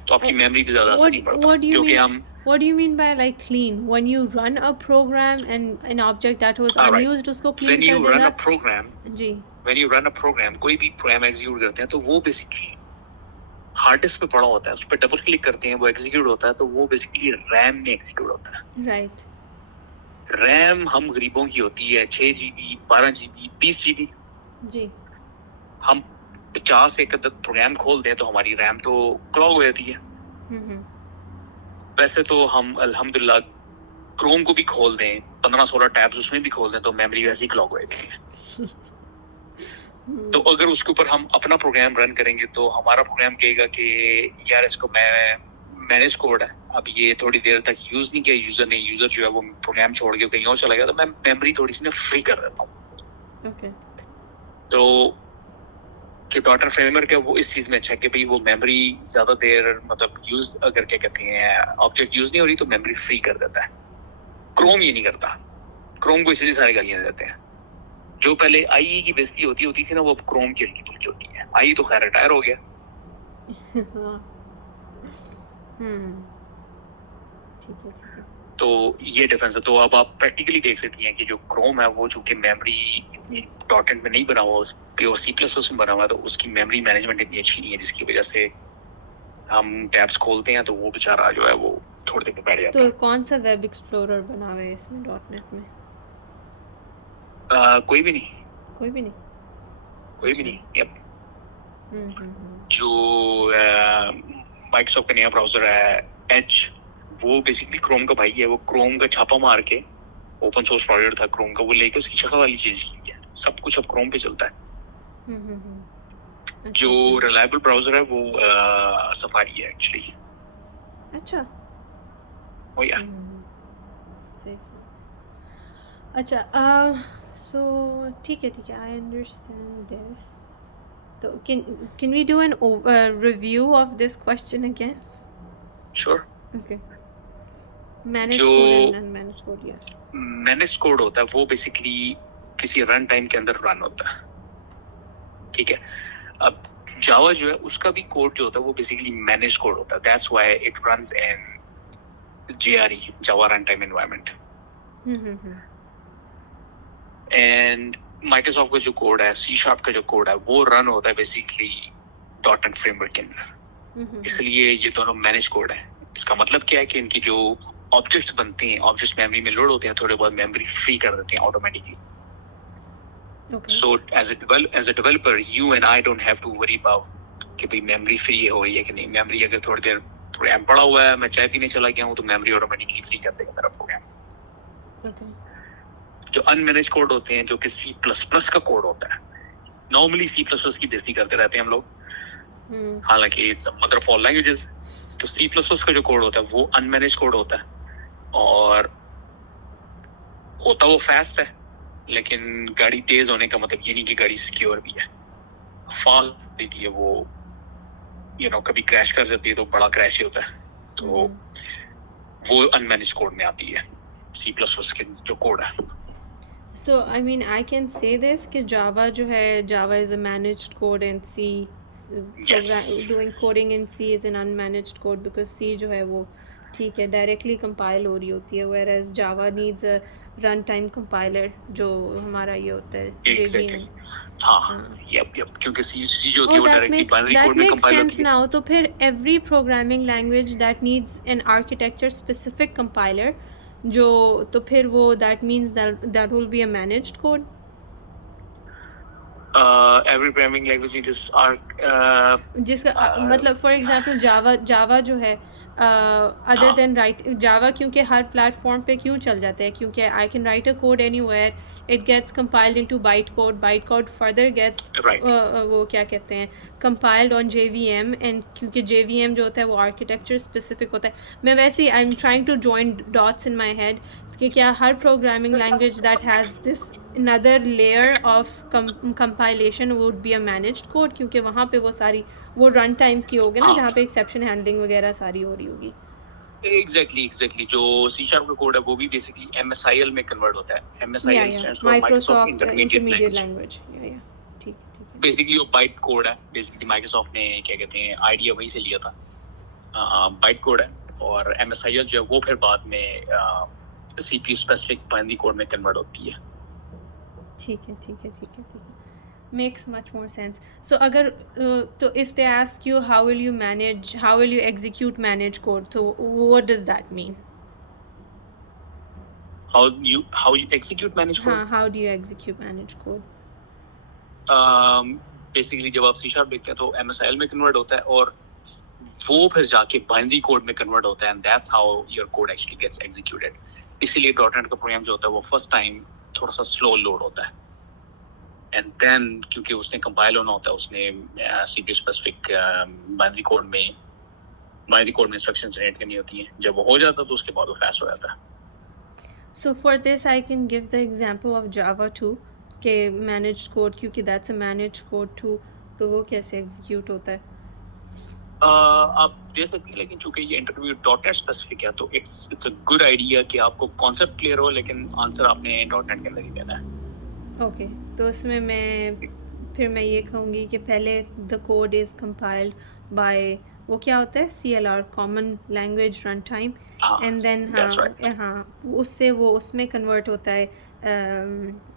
تو آپ کی میموری بھی زیادہ اثر نہیں پڑتا. کیونکہ ہم What do you mean by like clean? When you run a program and an object that was unused اس کو clean کر دے گا. جی. When you run a program, کوئی بھی پروگرام ایگزیکیوٹ کرتے ہیں تو وہ بیسکلی ہارڈ ڈسک پہ پڑا ہوتا ہے, اس پہ ڈبل کلک کرتے ہیں وہ ایگزیکیوٹ ہوتا ہے, تو وہ بیسکلی ریم میں ایگزیکیوٹ ہوتا ہے. رائٹ. ریم ہم غریبوں کی ہوتی ہے 6 GB 12 GB 20 GB. جی. ہم 50 ایک عدد پروگرام کھول دیں تو ہماری ریم تو کلاگ ہو جاتی ہے. ویسے تو ہم الحمدللہ کروم کو بھی کھول دیں 15-16 ٹیبز اس میں بھی کھول دیں تو میموری ویسے ہی کلاگ ہو جاتی ہے. تو اگر اس کے اوپر ہم اپنا پروگرام رن کریں گے تو ہمارا پروگرام کہے گا کہ یار اس کو میں مینیج کوڈ ہے, اب یہ تھوڑی دیر تک یوز نہیں کیا یوزر نے, یوزر جو ہے وہ پروگرام چھوڑ کے کہیں اور چلا گیا, تو میں میموری تھوڑی سی نا فری کر دیتا ہوں. اوکے. تو جو ڈاٹ نیٹ فریم ورک ہے وہ اس چیز میں اچھا ہے کہ بھئی وہ میموری زیادہ دیر مطلب یوز اگر کیا کہتے ہیں آبجیکٹ یوز نہیں ہو رہی تو میموری فری کر دیتا ہے. کروم یہ نہیں کرتا. کروم کو اس لیے سارے گالیاں دیتے ہیں. جو پہلے IE کی بیزتی ہوتی تھی نا وہ اب کروم کی ہلکی پھلکی ہوتی ہے. IE تو خیر ریٹائر ہو گیا. ٹھیک ہے. تو یہ ڈفرینس ہے. تو اب آپ پریکٹیکلی دیکھ سکتی ہیں کہ جو کروم ہے وہ چونکہ میموری اتنی ڈاٹ نیٹ میں نہیں بنا ہوا, پیور C++ میں بنا ہوا, تو اس کی میموری مینجمنٹ اتنی اچھی نہیں ہے, جس کی وجہ سے ہم ٹیبس کھولتے ہیں تو وہ بیچارہ جو ہے وہ تھوڑی دیر میں بیٹھ جاتا ہے. تو کون سا ویب ایکسپلورر بنا ہوا ہے اس میں ڈاٹ نیٹ میں؟ کوئی بھی نہیں. کوئی بھی نہیں. کوئی بھی نہیں. جو مائکروسافٹ کا نیا براؤزر ہے ایج, وہ بیسکلی کروم کا بھائی ہے. وہ کروم کا چھاپا مار کے اوپن سورس پروجیکٹ تھا کروم کا, وہ لے کے اس کی شکل والی چینج کی ہے. سب کچھ اب کروم پہ چلتا ہے. جو ریلائبل براؤزر ہے وہ سفاری ہے ایکچولی. اچھا. وہ یا صحیح. اچھا سو ٹھیک ہے آئی انڈرسٹینڈ دس. تو can we do an review of this question again? Sure. Okay. Managed جو code and unmanaged code, yes. Manage code ہوتا ہے وہ بیسکلی کسی رن ٹائم کے اندر رن ہوتا ہے. ٹھیک ہے. اب جاوا جو ہے اس کا بھی کوڈ جو ہوتا ہے وہ بیسکلی مینج کوڈ ہوتا ہے. That's why it runs in JRE, Java run time environment. And Microsoft کا جو کوڈ ہے, C# کا جو کوڈ ہے, وہ رن ہوتا ہے بیسکلی .NET فریم ورک کے اندر. اس لیے یہ دونوں مینج کوڈ ہیں. اس کا مطلب کیا ہے کہ ان کی جو آبجیکٹس بنتے ہیں, آبجیکٹس میموری میں لوڈ ہوتے ہیں, تھوڑے بہت میموری فری کر دیتے ہیں automatically. So as a developer you and I don't have to worry about کہ بھائی میموری فری ہو رہی ہے کہ نہیں. میموری اگر تھوڑی دیر پروگرام پڑا ہوا ہے, میں چائے پینے چلا گیا ہوں, تو میموری آٹومیٹکلی فری کر دے گا میرا پروگرام. جو ان مینج کوڈ ہوتے ہیں, جو کہ C++ کا کوڈ ہوتا ہے, نارملی C++ کی بےزتی کرتے رہتے ہیں ہم لوگ, حالانکہ it's mother of all languages. تو C++ کا جو کوڈ ہوتا ہے وہ ان مینج کوڈ ہوتا ہے, اور ہوتا وہ فاسٹ ہے, لیکن گاڑی تیز ہونے کا مطلب یہ نہیں کہ گاڑی سیکیور بھی ہے. فاسٹ ہوتی ہے وہ کبھی کریش کر جاتی ہے تو بڑا کریش ہی ہوتا ہے. تو وہ ان مینج کوڈ میں آتی ہے C++ کے جو کوڈ ہے. So I mean I can say this کہ Java جو ہے, Java is a managed code and C doing coding in C is an unmanaged code because C جو ہے وہ ٹھیک ہے ڈائریکٹلی کمپائل ہو رہی ہوتی ہے, whereas Java needs a run time compiler جو ہمارا یہ ہوتا ہے JVM. کیونکہ C جو ہوتی ہے وہ ڈائریکٹلی بائنری کوڈ میں کمپائل ہوتی ہے. Now تو پھر every programming language that needs an architecture specific compiler جو تو پھر وہ that means that will be a managed code. Every programming language needs جس کا مطلب فار ایگزامپل جاوا جو ہے ادر دین رائٹ جاوا کیونکہ ہر پلیٹ فارم پہ کیوں چل جاتا ہے, کیونکہ I can write a code anywhere, it gets compiled into byte code further gets وہ کیا کہتے ہیں کمپائلڈ آن JVM, اینڈ کیونکہ JVM جو ہوتا ہے وہ آرکیٹیکچر اسپیسیفک ہوتا ہے. میں ویسے ہی I am trying to join dots in my head کہ کیا ہر programming language that has this another layer of compilation would be a managed code, کیونکہ وہاں پہ وہ ساری وہ رن ٹائم کی ہوگی نا, جہاں پہ ایکسیپشن ہینڈلنگ وغیرہ ساری ہو رہی ہوگی. ایگزیکٹلی جو C# کا کوڈ ہے وہ بھی بیسکلی MSIL میں کنورٹ ہوتا ہے. MSIL stands for Microsoft Intermediate Language. ٹھیک ہے بیسکلی وہ بائٹ کوڈ ہے. بیسکلی مائکروسافٹ نے کیا کہتے ہیں آئیڈیا وہیں سے لیا تھا, بائٹ کوڈ ہے. اور MSIL جو ہے وہ پھر بعد میں CPU اسپیسیفک بائنری کوڈ میں کنورٹ ہوتی ہے. ٹھیک ہے makes much more sense. So اگر تو if they ask you how will you execute manage code, so what does that mean? How you execute manage code? how do you execute manage code? Basically جب آپ C# لکھتے ہیں تو MSIL میں convert ہوتا ہے, اور وہ پھر جا کے بائنری کوڈ میں کنورٹ ہوتا ہے, and that's how your code actually gets executed. اسی لیے .NET کا پروگرام جو ہوتا ہے وہ فرسٹ ٹائم تھوڑا سا سلو لوڈ ہوتا ہے, اینڈ دین کیونکہ اس نے کمپائل ہونا ہوتا ہے, اس نے CPU اسپیسیفک بائنری کوڈ میں انسٹرکشن جنریٹ کرنی ہوتی ہیں. جب وہ ہو جاتا ہے تو اس کے بعد وہ فاسٹ ہو جاتا ہے. So for this I can give the example of Java too کہ managed code, کیونکہ that's a managed code too, تو وہ کیسے ایگزیکیوٹ ہوتا ہے؟ آپ دے سکتے ہیں, لیکن چونکہ یہ انٹرویو .NET اسپیسیفک ہے تو اٹس اے گڈ آئیڈیا کہ آپ کو کانسیپٹ کلیئر ہو, لیکن آنسر آپ نے .NET کے اندر ہی دینا ہے. اوکے, تو اس میں پھر میں یہ کہوں گی کہ پہلے the code is compiled by وہ کیا ہوتا ہے CLR common language runtime, and then اس سے وہ اس میں کنورٹ ہوتا ہے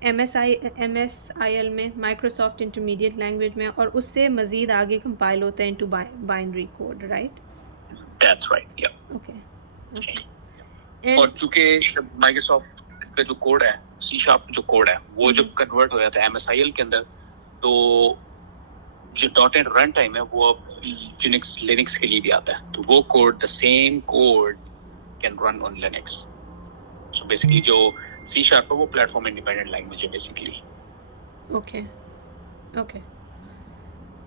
MSIL میں مائکروسافٹ انٹرمیڈیٹ لینگویج میں, اور اس سے مزید آگے کمپائل ہوتا ہے into binary code, right? That's right, یا اوکے. اور چونکہ مائکروسافٹ کا جو کوڈ ہے C# جو کوڈ ہے وہ جب کنورٹ ہو جاتا ہے MSIL کے اندر, تو جو .NET رن ٹائم ہے وہ اب لینکس کے لیے بھی آتا ہے, تو وہ code the same code can run on Linux. So basically جو C# ہے وہ پلیٹ فارم انڈیپینڈنٹ لینگویج ہے بیسکلی. اوکے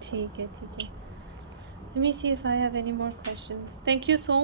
ٹھیک ہے. Let me see if I have any more questions. Thank you so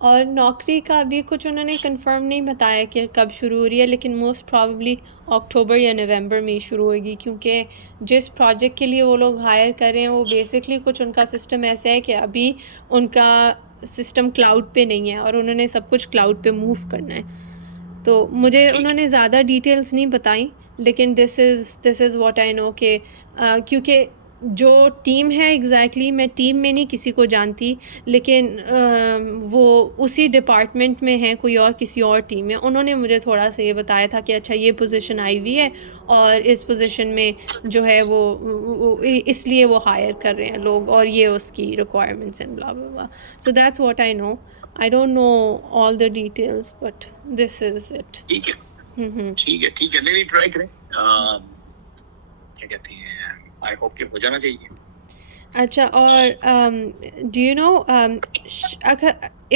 اور نوکری کا ابھی کچھ انہوں نے کنفرم نہیں بتایا کہ کب شروع ہو رہی ہے، لیکن موسٹ پرابیبلی اکتوبر یا نومبر میں ہی شروع ہوگی، کیونکہ جس پروجیکٹ کے لیے وہ لوگ ہائر کر رہے ہیں وہ بیسکلی کچھ ان کا سسٹم ایسا ہے کہ ابھی ان کا سسٹم کلاؤڈ پہ نہیں ہے اور انہوں نے سب کچھ کلاؤڈ پہ موو کرنا ہے. تو مجھے انہوں نے زیادہ ڈیٹیلز نہیں بتائیں، لیکن دس از واٹ آئی نو کہ کیونکہ جو ٹیم ہے ایگزیکٹلی میں ٹیم میں نہیں کسی کو جانتی، لیکن وہ اسی ڈپارٹمنٹ میں ہیں، کوئی اور کسی اور ٹیم میں. انہوں نے مجھے تھوڑا سا یہ بتایا تھا کہ اچھا یہ پوزیشن آئی ہوئی ہے اور اس پوزیشن میں جو ہے وہ اس لیے وہ ہائر کر رہے ہیں لوگ، اور یہ اس کی ریکوائرمنٹس ہیں blah blah blah. So that's what I know. I don't know all the details, but this is it. ٹھیک ہے ٹھیک ہے. نہیں ٹرائی کریں. کیا کہتے ہیں, آئی ہوپ کہ ہو جانا چاہیے. اچھا, اور do you know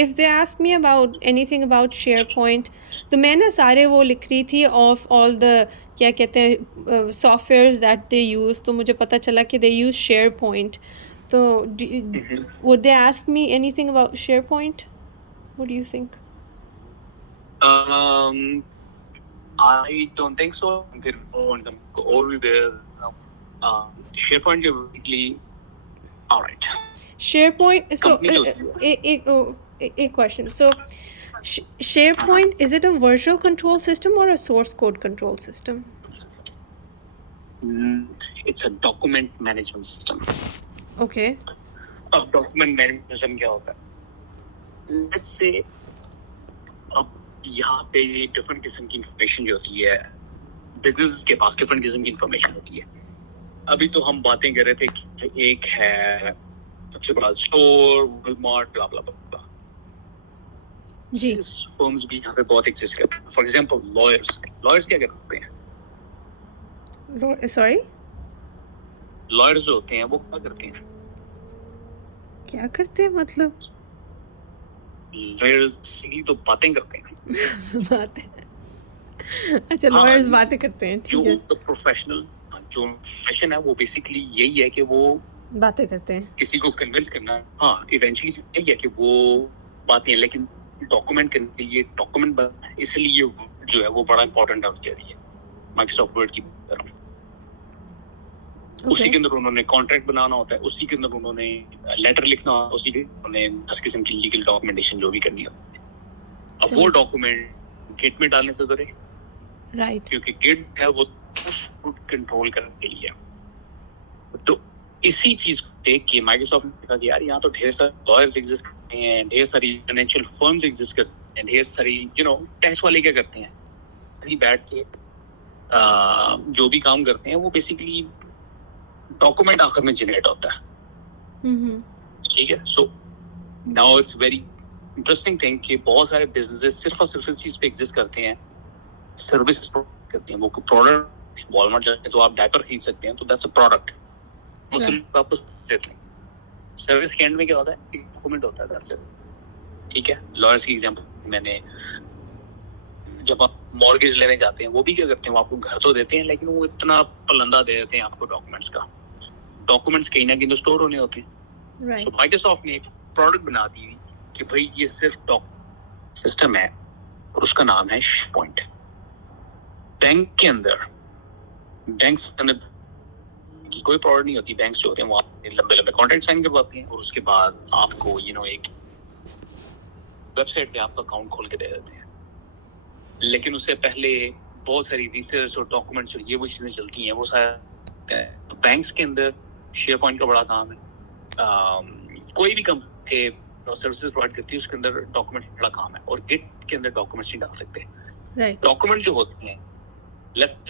if they ask me about anything about SharePoint, تو میں نا سارے وہ لکھ رہی تھی of all the کیا کہتے ہیں softwares that they use, تو مجھے پتہ چلا کہ they use SharePoint. تو would they ask me anything about SharePoint? What do you think? I don't think so. پھر اور بھی SharePoint جو basically all right. SharePoint, so a question. So SharePoint, is it a virtual control system or a source code control system? It's a document management system. Okay. اب document management system کیا ہوتا ہے؟ Let's say اب یہاں پہ different قسم کی information جو ہوتی ہے بزنس کے پاس, ڈفرنٹ قسم کی انفارمیشن ہوتی ہے. ابھی تو ہم باتیں کر رہے تھے کہ ایک ہے سب سے بڑا اسٹور والمارٹ بلا بلا بلا. جی, فرمز بھی یہاں پہ بہت ایگزسٹ کرتے ہیں. فار ایگزامپل لائرس کیا کرتے ہیں؟ sorry, لائرس جو ہوتے ہیں وہ کیا کرتے ہیں؟ کیا کرتے ہیں مطلب؟ لائرس تو باتیں کرتے ہیں. باتیں, اچھا لائرس باتیں کرتے ہیں, ٹھیک ہے. جو پروفیشنل جو پروفیشن ہے وہ بیسیکلی یہی ہے کہ وہ باتیں کرتے ہیں, کسی کو کنونس کرنا. ہاں ایونچولی یہی ہے کہ وہ باتیں, لیکن ڈاکومنٹ کرنے کے لیے ڈاکومنٹ اس لیے جو ہے وہ بڑا امپورٹنٹ ہو جاتی ہے مائیکروسافٹ ورڈ کی طرح. اسی کے اندر انہوں نے کانٹریکٹ بنانا ہوتا ہے, اسی کے اندر انہوں نے لیٹر لکھنا ہوتا ہے, اسی کے انہوں نے 10 قسم کی لیگل ڈاکومنٹیشن جو بھی کرنی ہوتی ہے. اب وہ ڈاکومنٹ گٹ میں ڈالنے سے ضروری رائٹ, کیونکہ گٹ ہے وہ کنٹرول کرنے کے لیے. تو اسی چیز کو دیکھ کے مائیکروسافٹ نے کہا کہ یار یہاں تو ڈھیر سارے لائرز ایگزسٹ کرتے ہیں, ڈھیر ساری فائنینشیل فرمز ایگزسٹ کرتے ہیں, ڈھیر ساری ٹیکس والے کیا کرتے ہیں بیٹھ کے جو بھی کام کرتے ہیں وہ بیسیکلی ڈاکومنٹ آخر میں جنریٹ ہوتا ہے. ٹھیک ہے. So now it's very interesting thing کہ بہت سارے بزنسز صرف اور صرف اس چیز پہ ایگزسٹ کرتے ہیں, سروس کرتے ہیں. وہ پروڈکٹ والمارٹ جاتے ہیں تو آپ ڈائپر خرید سکتے ہیں, تو دیٹس اے پروڈکٹ. وہ صرف آپ کو سروس کے اینڈ میں کیا ہوتا ہے, ایک ڈاکومنٹ ہوتا ہے, دیٹس اٹ. ٹھیک ہے. لائرس کی ایگزامپل میں نے, جب آپ مارگیج لینے جاتے ہیں وہ بھی کیا کرتے ہیں, وہ آپ کو گھر تو دیتے ہیں لیکن وہ اتنا پلندہ دے دیتے ہیں آپ کو ڈاکومنٹس کا. ڈاکومنٹس کہیں نہ کہیں تو اسٹور ہونے ہوتے ہیں. سو مائیکروسافٹ نے ایک پروڈکٹ بنا دی کہ بھائی یہ صرف سسٹم ہے اور اس کا نام ہے SharePoint. بینک کے اندر کی کوئی پروڈکٹ نہیں ہوتی. بینکس جو ہوتے ہیں وہ لمبے لمبے کانٹریکٹ سائن کرواتے ہیں اور اس کے بعد آپ کو ایک ویب سائٹ پہ آپ کا اکاؤنٹ کھول کے دے دیتے ہیں. لیکن اس سے پہلے بہت ساری ریسرچ اور ڈاکومنٹس اور یہ وہ چیزیں چلتی ہیں, وہ سارا بینکس کے اندر SharePoint کا بڑا کام ہے. کوئی بھی کمپنی سروسز پرووائڈ کرتی ہے اس کے اندر ڈاکومنٹ بڑا کام ہے, اور گٹ کے اندر ڈاکومنٹس نہیں ڈال سکتے. ڈاکومنٹ جو ہوتے ہیں,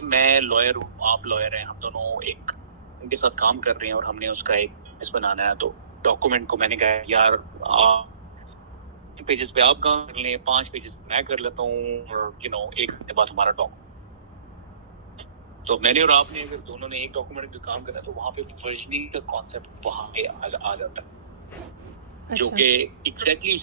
میں لائر ہوں, آپ لائر ہیں, ہم دونوں ایک ان کے ساتھ کام کر رہے ہیں اور ہم نے اس کا ایک بزنس بنانا ہے. تو ڈاکومنٹ کو میں نے کہا یار پیجز پہ آپ کام کر لیں, 5 پیجز میں کر لیتا ہوں, اور ایک گھنٹے بعد ہمارا ڈاکومنٹ. تو میں نے اور آپ نے اگر دونوں نے ایک ڈاکومنٹ پہ کام کرا تو وہاں پہ ورژننگ کا کانسیپٹ وہاں پہ آ جاتا ہے, جو کہ ایگزیکٹلی